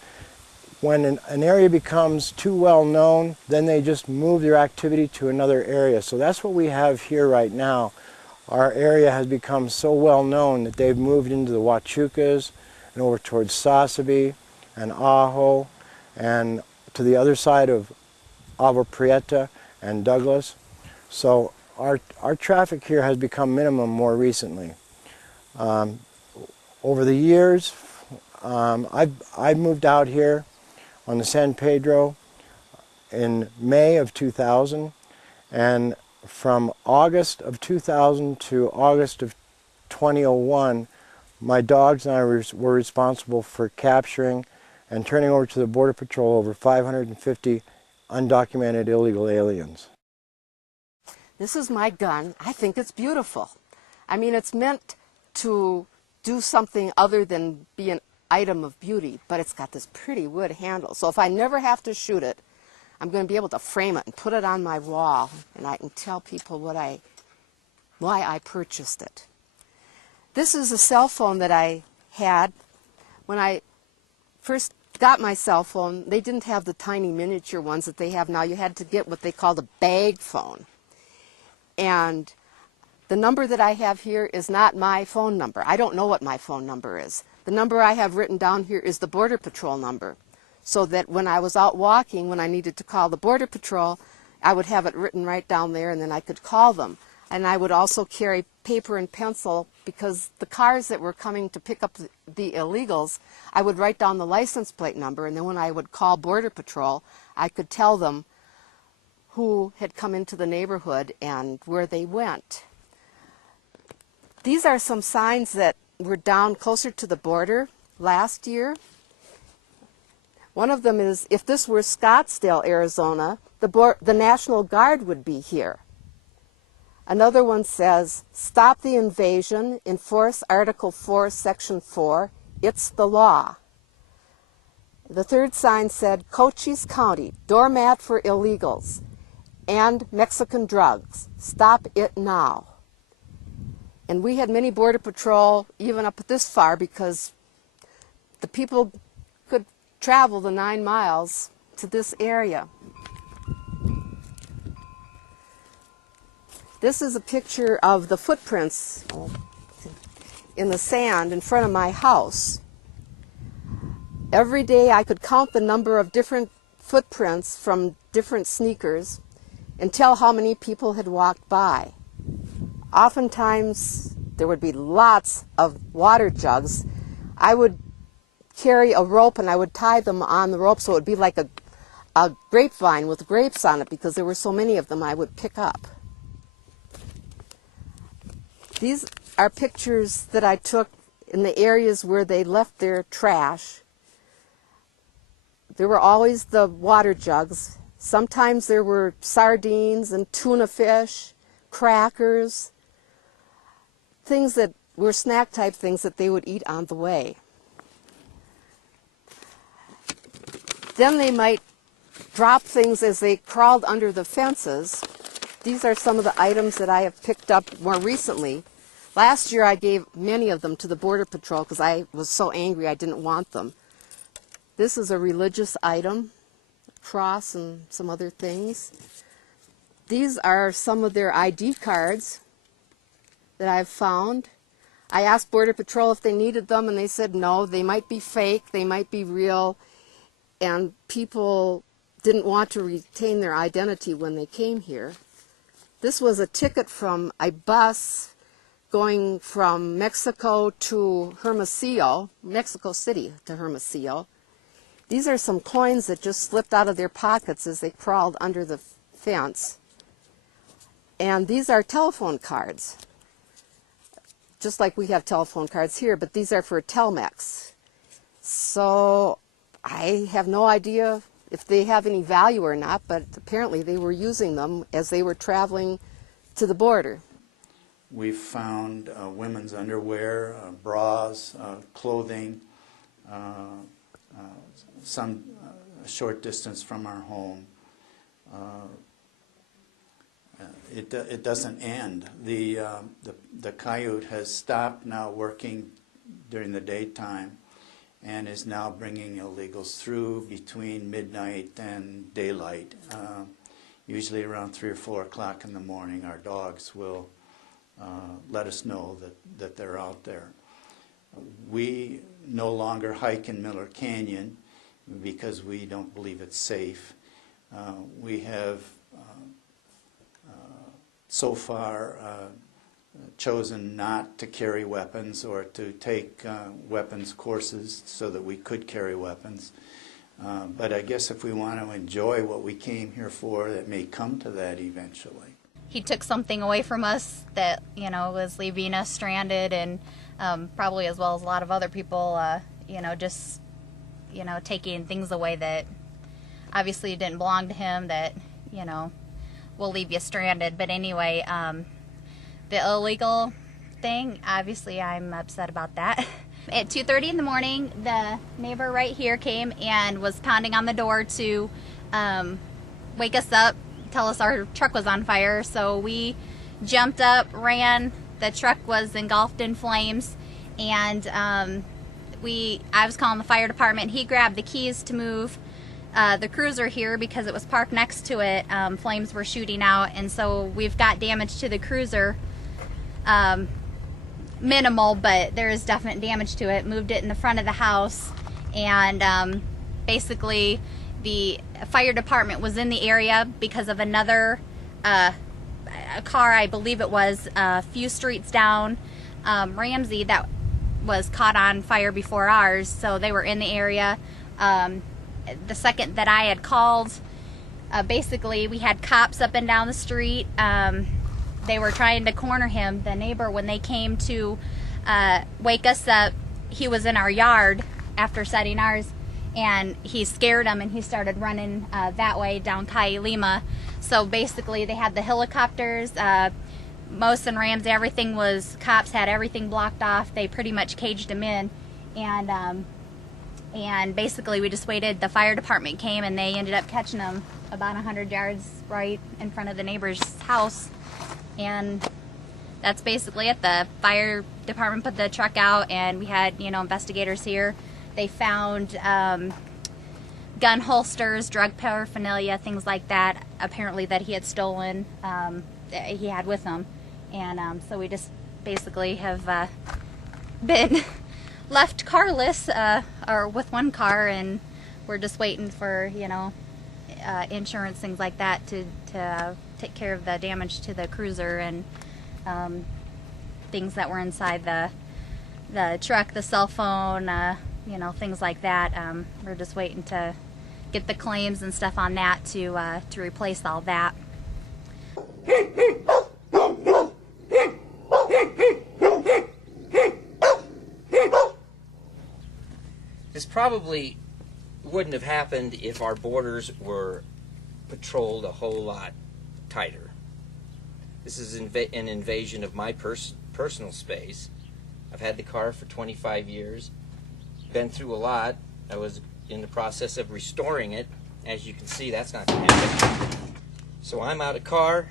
when an area becomes too well known, then they just move their activity to another area. So that's what we have here right now. Our area has become so well known that they've moved into the Huachucas and over towards Sasabe and Ajo and to the other side of Agua Prieta and Douglas. So our traffic here has become minimum more recently. Over the years, I've moved out here on the San Pedro in May of 2000, and from August of 2000 to August of 2001, my dogs and I were responsible for capturing and turning over to the Border Patrol over 550 undocumented illegal aliens. This is my gun. I think it's beautiful. I mean, it's meant to do something other than be an item of beauty, but it's got this pretty wood handle. So if I never have to shoot it, I'm going to be able to frame it and put it on my wall, and I can tell people why I purchased it. This is a cell phone that I had when I first got my cell phone. They didn't have the tiny miniature ones that they have now. You had to get what they called a bag phone. And The number that I have here is not my phone number. I don't know what my phone number is. The number I have written down here is the Border Patrol number, so that when I was out walking, when I needed to call the Border Patrol, I would have it written right down there, and then I could call them. And I would also carry paper and pencil, because the cars that were coming to pick up the illegals, I would write down the license plate number, and then when I would call Border Patrol, I could tell them who had come into the neighborhood and where they went. These are some signs that were down closer to the border last year. One of them is, if this were Scottsdale, Arizona, the National Guard would be here. Another one says, stop the invasion, enforce Article 4, Section 4, it's the law. The third sign said, Cochise County, doormat for illegals and Mexican drugs, stop it now. And we had many Border Patrol even up this far, because the people could travel the 9 miles to this area. This is a picture of the footprints in the sand in front of my house. Every day I could count the number of different footprints from different sneakers and tell how many people had walked by. Oftentimes there would be lots of water jugs. I would carry a rope and I would tie them on the rope so it would be like a grapevine with grapes on it, because there were so many of them I would pick up. These are pictures that I took in the areas where they left their trash. There were always the water jugs. Sometimes there were sardines and tuna fish, crackers, things that were snack type things that they would eat on the way. Then they might drop things as they crawled under the fences. These are some of the items that I have picked up more recently. Last year I gave many of them to the Border Patrol because I was so angry I didn't want them. This is a religious item, a cross and some other things. These are some of their ID cards that I've found. I asked Border Patrol if they needed them, and they said no, they might be fake, they might be real, and people didn't want to retain their identity when they came here. This was a ticket from a bus going from Mexico to Hermosillo, Mexico City to Hermosillo. These are some coins that just slipped out of their pockets as they crawled under the fence. And these are telephone cards, just like we have telephone cards here, but these are for Telmex. So I have no idea if they have any value or not, but apparently they were using them as they were traveling to the border. We've found women's underwear, bras, clothing, some short distance from our home. It doesn't end. The coyote has stopped now working during the daytime and is now bringing illegals through between midnight and daylight. Usually around 3 or 4 o'clock in the morning, our dogs will let us know that they're out there. We no longer hike in Miller Canyon because we don't believe it's safe. We have so far chosen not to carry weapons or to take weapons courses so that we could carry weapons. But I guess if we want to enjoy what we came here for, it may come to that eventually. He took something away from us that, you know, was leaving us stranded, and probably as well as a lot of other people, you know, just, you know, taking things away that obviously didn't belong to him, that, you know, will leave you stranded. But anyway, the illegal thing, obviously I'm upset about that. At 2:30 in the morning, the neighbor right here came and was pounding on the door to wake us up, tell us our truck was on fire. So we jumped up, ran. The truck was engulfed in flames, and I was calling the fire department. He grabbed the keys to move the cruiser here because it was parked next to it. Flames were shooting out, and so we've got damage to the cruiser. minimal, but there is definite damage to it. Moved it in the front of the house, and basically the fire department was in the area because of another a car, I believe it was a few streets down, Ramsey, that was caught on fire before ours, so they were in the area. The second that I had called, basically we had cops up and down the street. They were trying to corner him. The neighbor, when they came to wake us up, he was in our yard after setting ours, and he scared him and he started running that way down Calle Lima. So basically they had the helicopters, Most and Ramsey, everything was, cops had everything blocked off. They pretty much caged him in, and basically we just waited. The fire department came and they ended up catching him about 100 yards right in front of the neighbor's house, and that's basically it. The fire department put the truck out, and we had, investigators here. They found gun holsters, drug paraphernalia, things like that, apparently that he had stolen, that he had with him. And so we just basically have been left carless, or with one car, and we're just waiting for, insurance, things like that, to take care of the damage to the cruiser and things that were inside the truck, the cell phone, things like that. We're just waiting to get the claims and stuff on that to replace all that. This probably wouldn't have happened if our borders were patrolled a whole lot tighter. This is an invasion of my personal space. I've had the car for 25 years, been through a lot. I was in the process of restoring it. As you can see, that's not going to happen. So I'm out of car.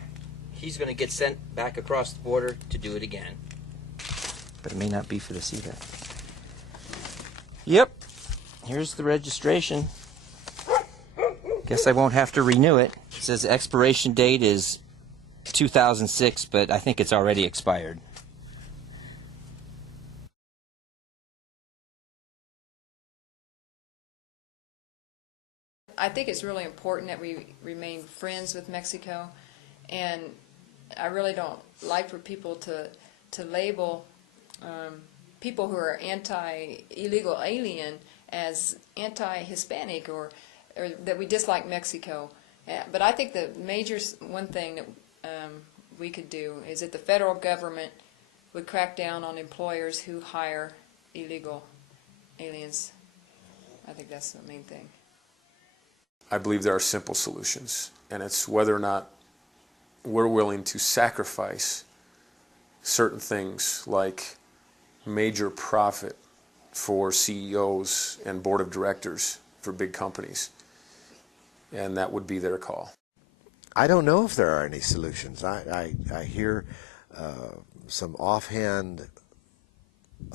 He's going to get sent back across the border to do it again. But it may not be for the CVAC. Yep, here's the registration. Guess I won't have to renew it. It says the expiration date is 2006, but I think it's already expired. I think it's really important that we remain friends with Mexico, and I really don't like for people to label people who are illegal alien as anti-Hispanic or that we dislike Mexico. But I think the one thing that we could do is that the federal government would crack down on employers who hire illegal aliens. I think that's the main thing. I believe there are simple solutions, and it's whether or not we're willing to sacrifice certain things like major profit for CEOs and board of directors for big companies, and that would be their call. I don't know if there are any solutions. I hear some offhand,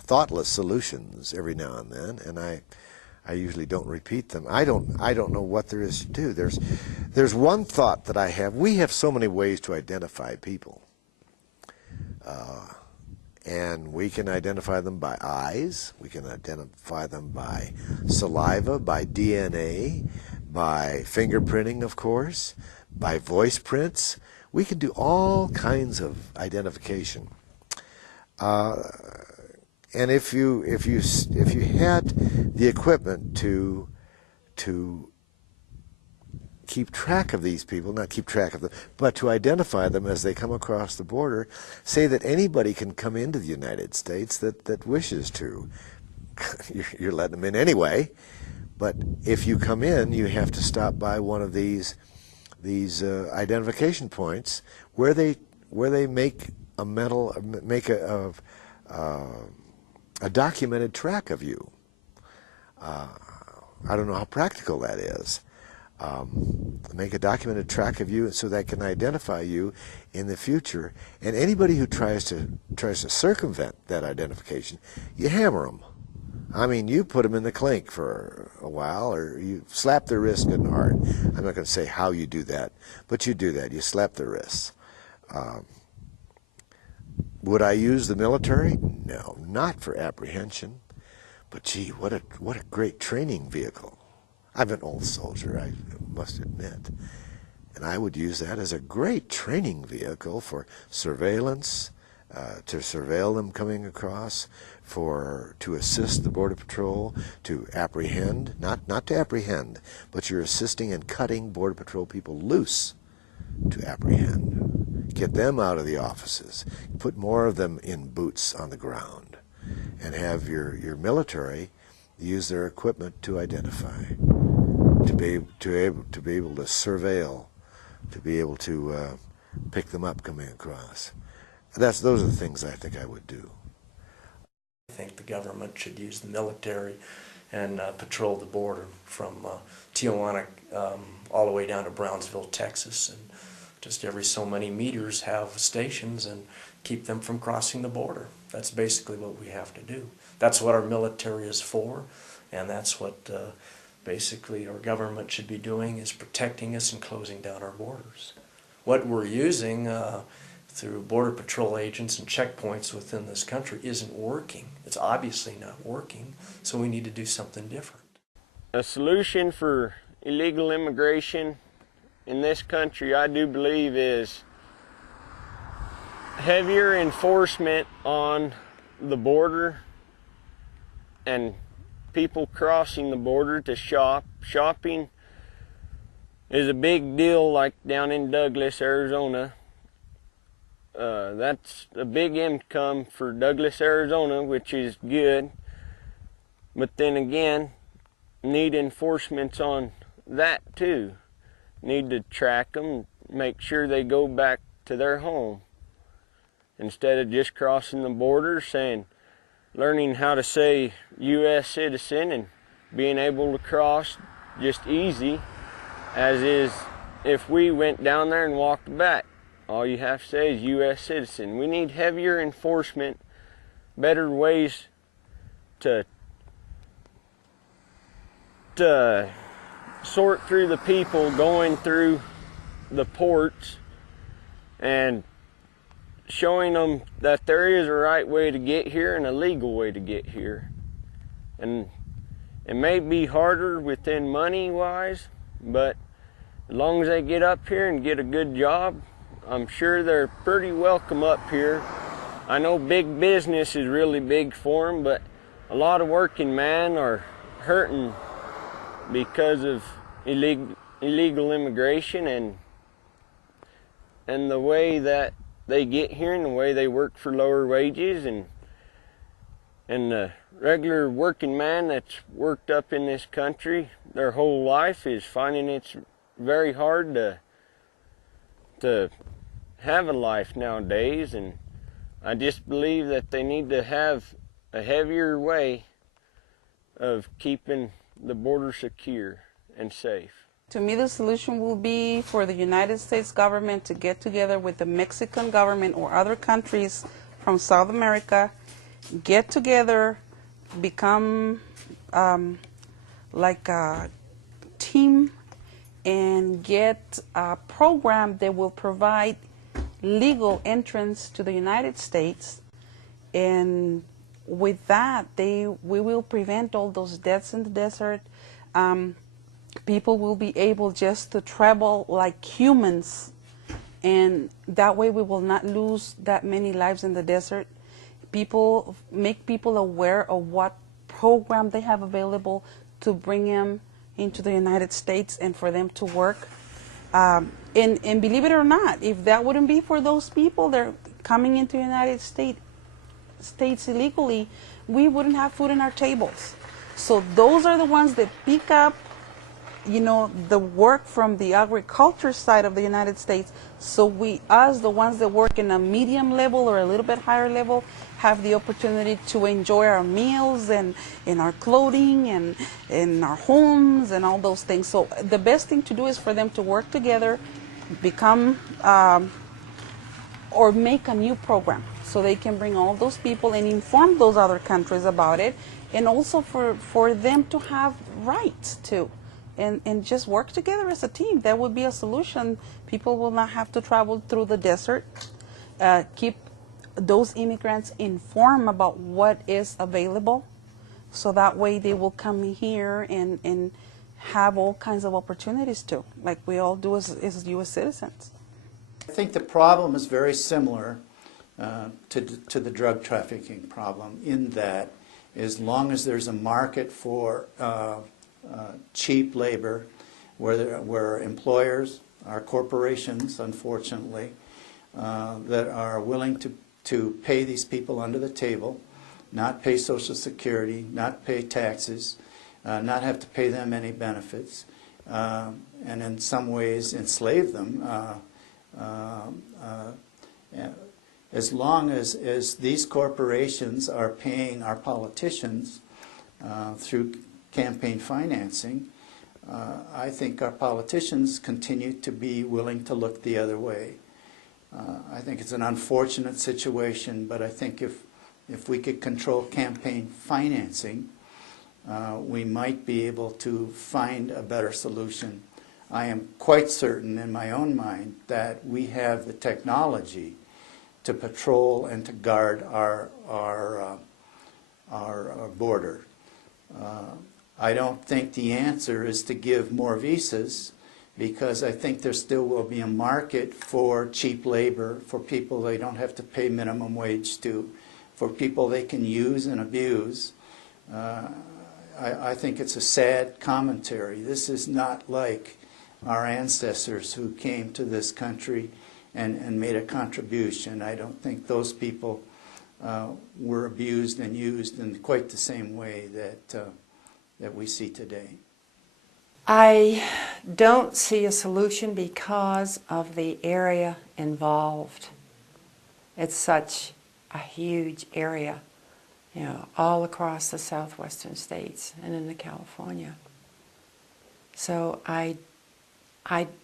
thoughtless solutions every now and then, and I usually don't repeat them. I don't know what there is to do. There's one thought that I have. We have so many ways to identify people. And we can identify them by eyes. We can identify them by saliva, by DNA, by fingerprinting, of course, by voice prints. We can do all kinds of identification. And if you had the equipment to keep track of these people, not keep track of them, but to identify them as they come across the border, say that anybody can come into the United States that wishes to. You're letting them in anyway, but if you come in, you have to stop by one of these identification points where they make a documented track of you. I don't know how practical that is. Make a documented track of you so that can identify you in the future. And anybody who tries to circumvent that identification, you hammer them. I mean, you put them in the clink for a while, or you slap their wrist good and hard. I'm not going to say how you do that, but you do that. You slap their wrists. Would I use the military? No, not for apprehension. But gee, what a great training vehicle. I'm an old soldier, I must admit. And I would use that as a great training vehicle for surveillance, to surveil them coming across, to assist the Border Patrol, to apprehend, not to apprehend, but you're assisting and cutting Border Patrol people loose to apprehend. Get them out of the offices. Put more of them in boots on the ground, and have your military use their equipment to identify, to be able to surveil, to be able to pick them up coming across. Those are the things I think I would do. I think the government should use the military and patrol the border from Tijuana all the way down to Brownsville, Texas, and just every so many meters have stations and keep them from crossing the border. That's basically what we have to do. That's what our military is for, and that's what basically our government should be doing, is protecting us and closing down our borders. What we're using through Border Patrol agents and checkpoints within this country isn't working. It's obviously not working, so we need to do something different. A solution for illegal immigration in this country, I do believe, is heavier enforcement on the border and people crossing the border to shop. Shopping is a big deal, like down in Douglas, Arizona. That's a big income for Douglas, Arizona, which is good. But then again, need enforcements on that too. Need to track them, make sure they go back to their home. Instead of just crossing the border, learning how to say U.S. citizen and being able to cross just easy, as is if we went down there and walked back. All you have to say is U.S. citizen. We need heavier enforcement, better ways to sort through the people going through the ports and showing them that there is a right way to get here and a legal way to get here. And it may be harder within money-wise, but as long as they get up here and get a good job, I'm sure they're pretty welcome up here. I know big business is really big for them, but a lot of working men are hurting because of illegal immigration and the way that they get here and the way they work for lower wages, and the regular working man that's worked up in this country their whole life is finding it's very hard to have a life nowadays. And I just believe that they need to have a heavier way of keeping the border secure and safe. To me, the solution will be for the United States government to get together with the Mexican government or other countries from South America, get together, become like a team, and get a program that will provide legal entrance to the United States. And with that, we will prevent all those deaths in the desert. People will be able just to travel like humans, and that way we will not lose that many lives in the desert. Make people aware of what program they have available to bring them into the United States and for them to work. And believe it or not, if that wouldn't be for those people that are coming into the United States illegally, we wouldn't have food on our tables. So those are the ones that pick up, the work from the agriculture side of the United States. So the ones that work in a medium level or a little bit higher level, have the opportunity to enjoy our meals and our clothing and in our homes and all those things. So the best thing to do is for them to work together, become or make a new program so they can bring all those people and inform those other countries about it, and also for them to have rights too. And just work together as a team. That would be a solution. People will not have to travel through the desert. Keep those immigrants informed about what is available, so that way they will come here and have all kinds of opportunities too, like we all do as U.S. citizens. I think the problem is very similar to the drug trafficking problem, in that as long as there's a market for cheap labor, where employers, our corporations, unfortunately, that are willing to pay these people under the table, not pay Social Security, not pay taxes, not have to pay them any benefits, and in some ways enslave them. As long as these corporations are paying our politicians through campaign financing, I think our politicians continue to be willing to look the other way. I think it's an unfortunate situation, but I think if we could control campaign financing, we might be able to find a better solution. I am quite certain in my own mind that we have the technology to patrol and to guard our border. I don't think the answer is to give more visas, because I think there still will be a market for cheap labor, for people they don't have to pay minimum wage to, for people they can use and abuse. I think it's a sad commentary. This is not like our ancestors who came to this country and made a contribution. I don't think those people were abused and used in quite the same way that we see today. I don't see a solution because of the area involved. It's such a huge area, you know, all across the southwestern states and into California. So I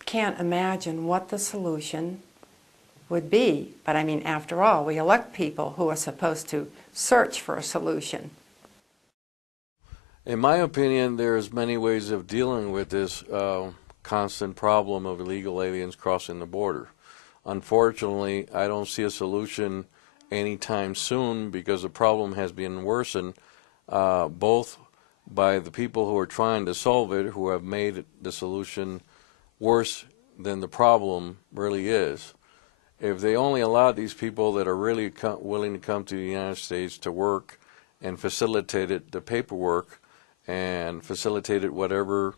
can't imagine what the solution would be. But I mean, after all, we elect people who are supposed to search for a solution. In my opinion, there's many ways of dealing with this constant problem of illegal aliens crossing the border. Unfortunately, I don't see a solution anytime soon, because the problem has been worsened both by the people who are trying to solve it, who have made the solution worse than the problem really is. If they only allowed these people that are really willing to come to the United States to work and facilitated the paperwork and facilitated whatever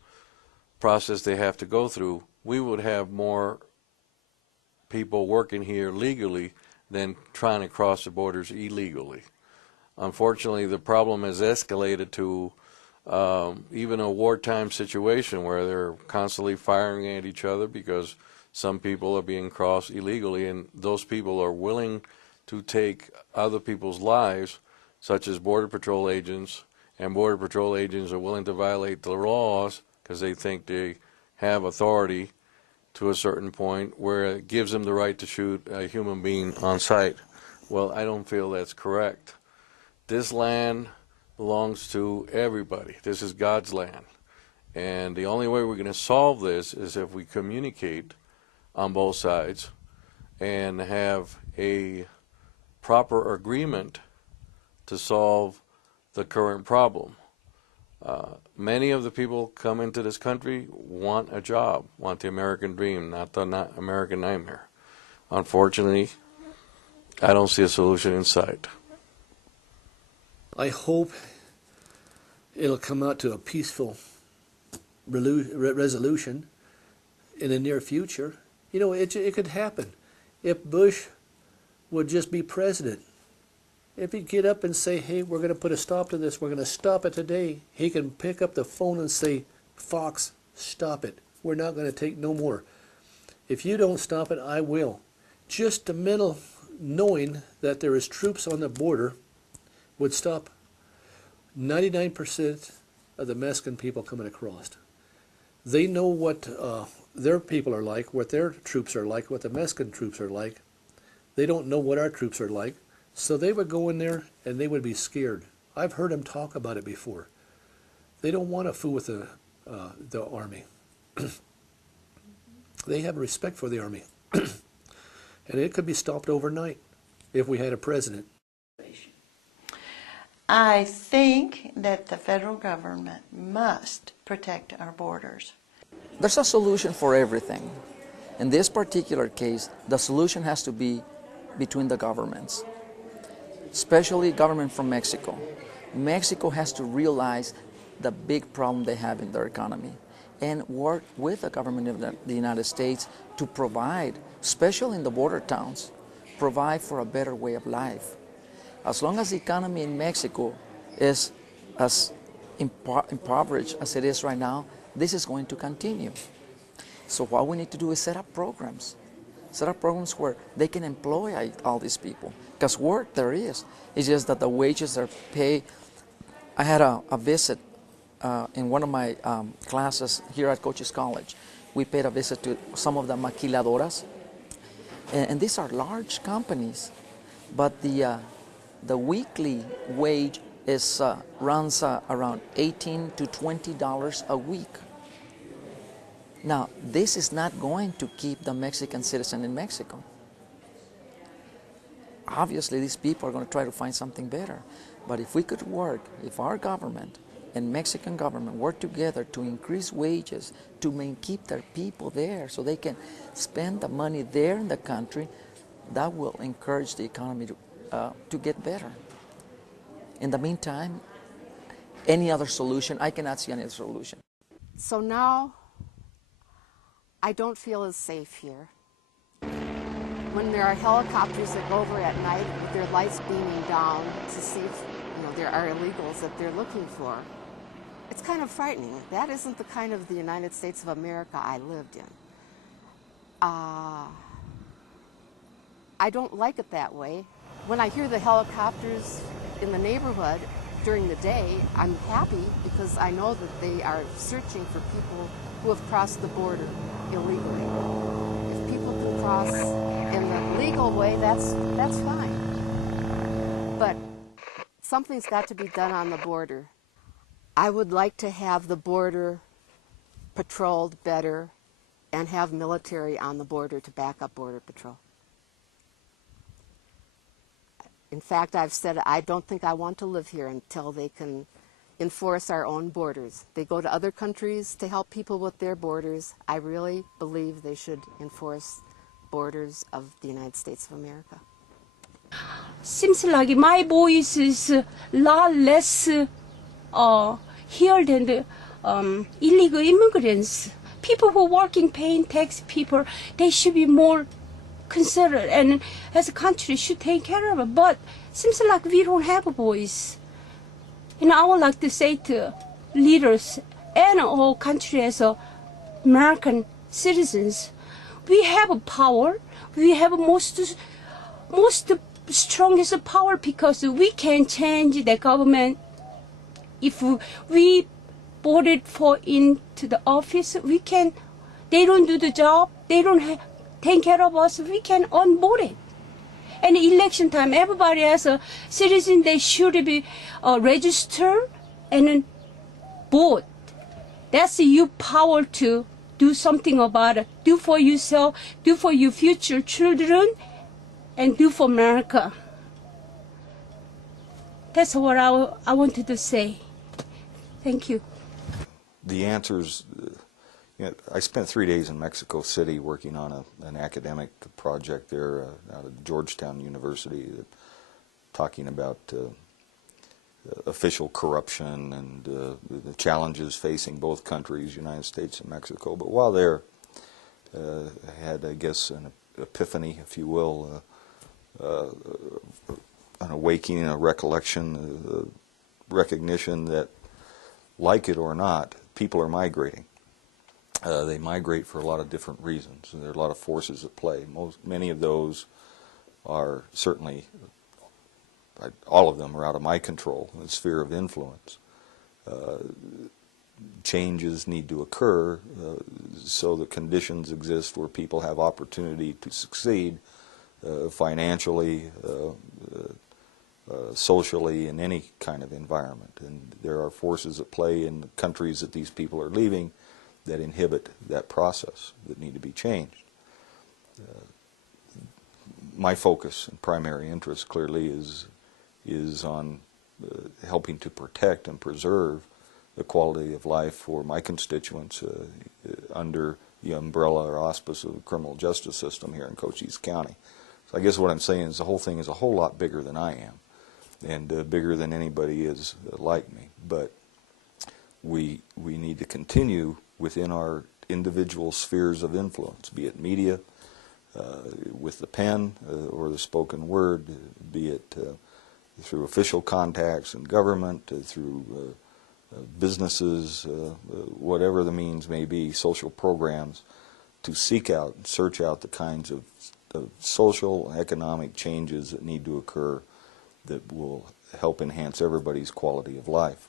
process they have to go through, we would have more people working here legally than trying to cross the borders illegally. Unfortunately, the problem has escalated to even a wartime situation where they're constantly firing at each other because some people are being crossed illegally, and those people are willing to take other people's lives, such as Border Patrol agents, and Border Patrol agents are willing to violate the laws because they think they have authority to a certain point where it gives them the right to shoot a human being on sight. Well, I don't feel that's correct. This land belongs to everybody. This is God's land. And the only way we're going to solve this is if we communicate on both sides and have a proper agreement to solve the current problem. Many of the people come into this country want a job, want the American dream, not the American nightmare. Unfortunately, I don't see a solution in sight. I hope it'll come out to a peaceful resolution in the near future. You know, it could happen. If Bush would just be president, if he'd get up and say, hey, we're going to put a stop to this, we're going to stop it today, he can pick up the phone and say, Fox, stop it. We're not going to take no more. If you don't stop it, I will. Just the mental knowing that there is troops on the border would stop 99% of the Mexican people coming across. They know what their people are like, what their troops are like, what the Mexican troops are like. They don't know what our troops are like. So they would go in there and they would be scared. I've heard them talk about it before. They don't want to fool with the Army. They have respect for the Army. And it could be stopped overnight. if we had a president? I think that the federal government must protect our borders. There's a solution for everything. In this particular case, the solution has to be between the governments, especially government from Mexico. Mexico has to realize the big problem they have in their economy and work with the government of the United States to provide, especially in the border towns, provide for a better way of life. As long as the economy in Mexico is as impoverished as it is right now, this is going to continue. So what we need to do is set up programs where they can employ all these people, because work there is. It's just that the wages are paid. I had a visit in one of my classes here at Cochise College. We paid a visit to some of the maquiladoras, and these are large companies, but the weekly wage is runs around $18 to $20 a week. Now, this is not going to keep the Mexican citizen in Mexico. Obviously, these people are going to try to find something better. But if we could work, if our government and Mexican government work together to increase wages, to keep their people there so they can spend the money there in the country, that will encourage the economy to get better. In the meantime, any other solution, I cannot see any other solution. So now, I don't feel as safe here. When there are helicopters that go over at night with their lights beaming down to see if there are illegals that they're looking for, it's kind of frightening. That isn't the kind of the United States of America I lived in. I don't like it that way. When I hear the helicopters in the neighborhood during the day, I'm happy because I know that they are searching for people who have crossed the border illegally. If people can cross in the legal way, that's fine. But something's got to be done on the border. I would like to have the border patrolled better and have military on the border to back up Border Patrol. In fact, I've said I don't think I want to live here until they can enforce our own borders. They go to other countries to help people with their borders. I really believe they should enforce borders of the United States of America. Seems like my voice is a lot less here than the illegal immigrants. People who are working, paying tax people, they should be more considered, and as a country should take care of it. But seems like we don't have a voice. And I would like to say to leaders and all country as American citizens, we have a power. We have most strongest power because we can change the government. If we voted for into the office, we can. They don't do the job. They don't take care of us. We can unvote it. And election time, everybody as a citizen, they should be registered and vote. That's your power to do something about it. Do for yourself, do for your future children, and do for America. That's what I wanted to say. Thank you. The answers, I spent 3 days in Mexico City working on an academic project there out of Georgetown University, talking about official corruption and the challenges facing both countries, United States and Mexico. But while there, I had, I guess, an epiphany, if you will, an awakening, a recollection, recognition that, like it or not, people are migrating. They migrate for a lot of different reasons, and there are a lot of forces at play. Many of those are certainly, all of them are out of my control, the sphere of influence. Changes need to occur so the conditions exist where people have opportunity to succeed financially, socially, in any kind of environment. And there are forces at play in the countries that these people are leaving that inhibit that process, that need to be changed. my focus and primary interest clearly is on helping to protect and preserve the quality of life for my constituents under the umbrella or auspice of the criminal justice system here in Cochise County. So I guess what I'm saying is the whole thing is a whole lot bigger than I am, and bigger than anybody is like me. But we need to continue within our individual spheres of influence, be it media, with the pen or the spoken word, be it through official contacts in government, through businesses, whatever the means may be, social programs, to seek out and search out the kinds of social, economic changes that need to occur that will help enhance everybody's quality of life.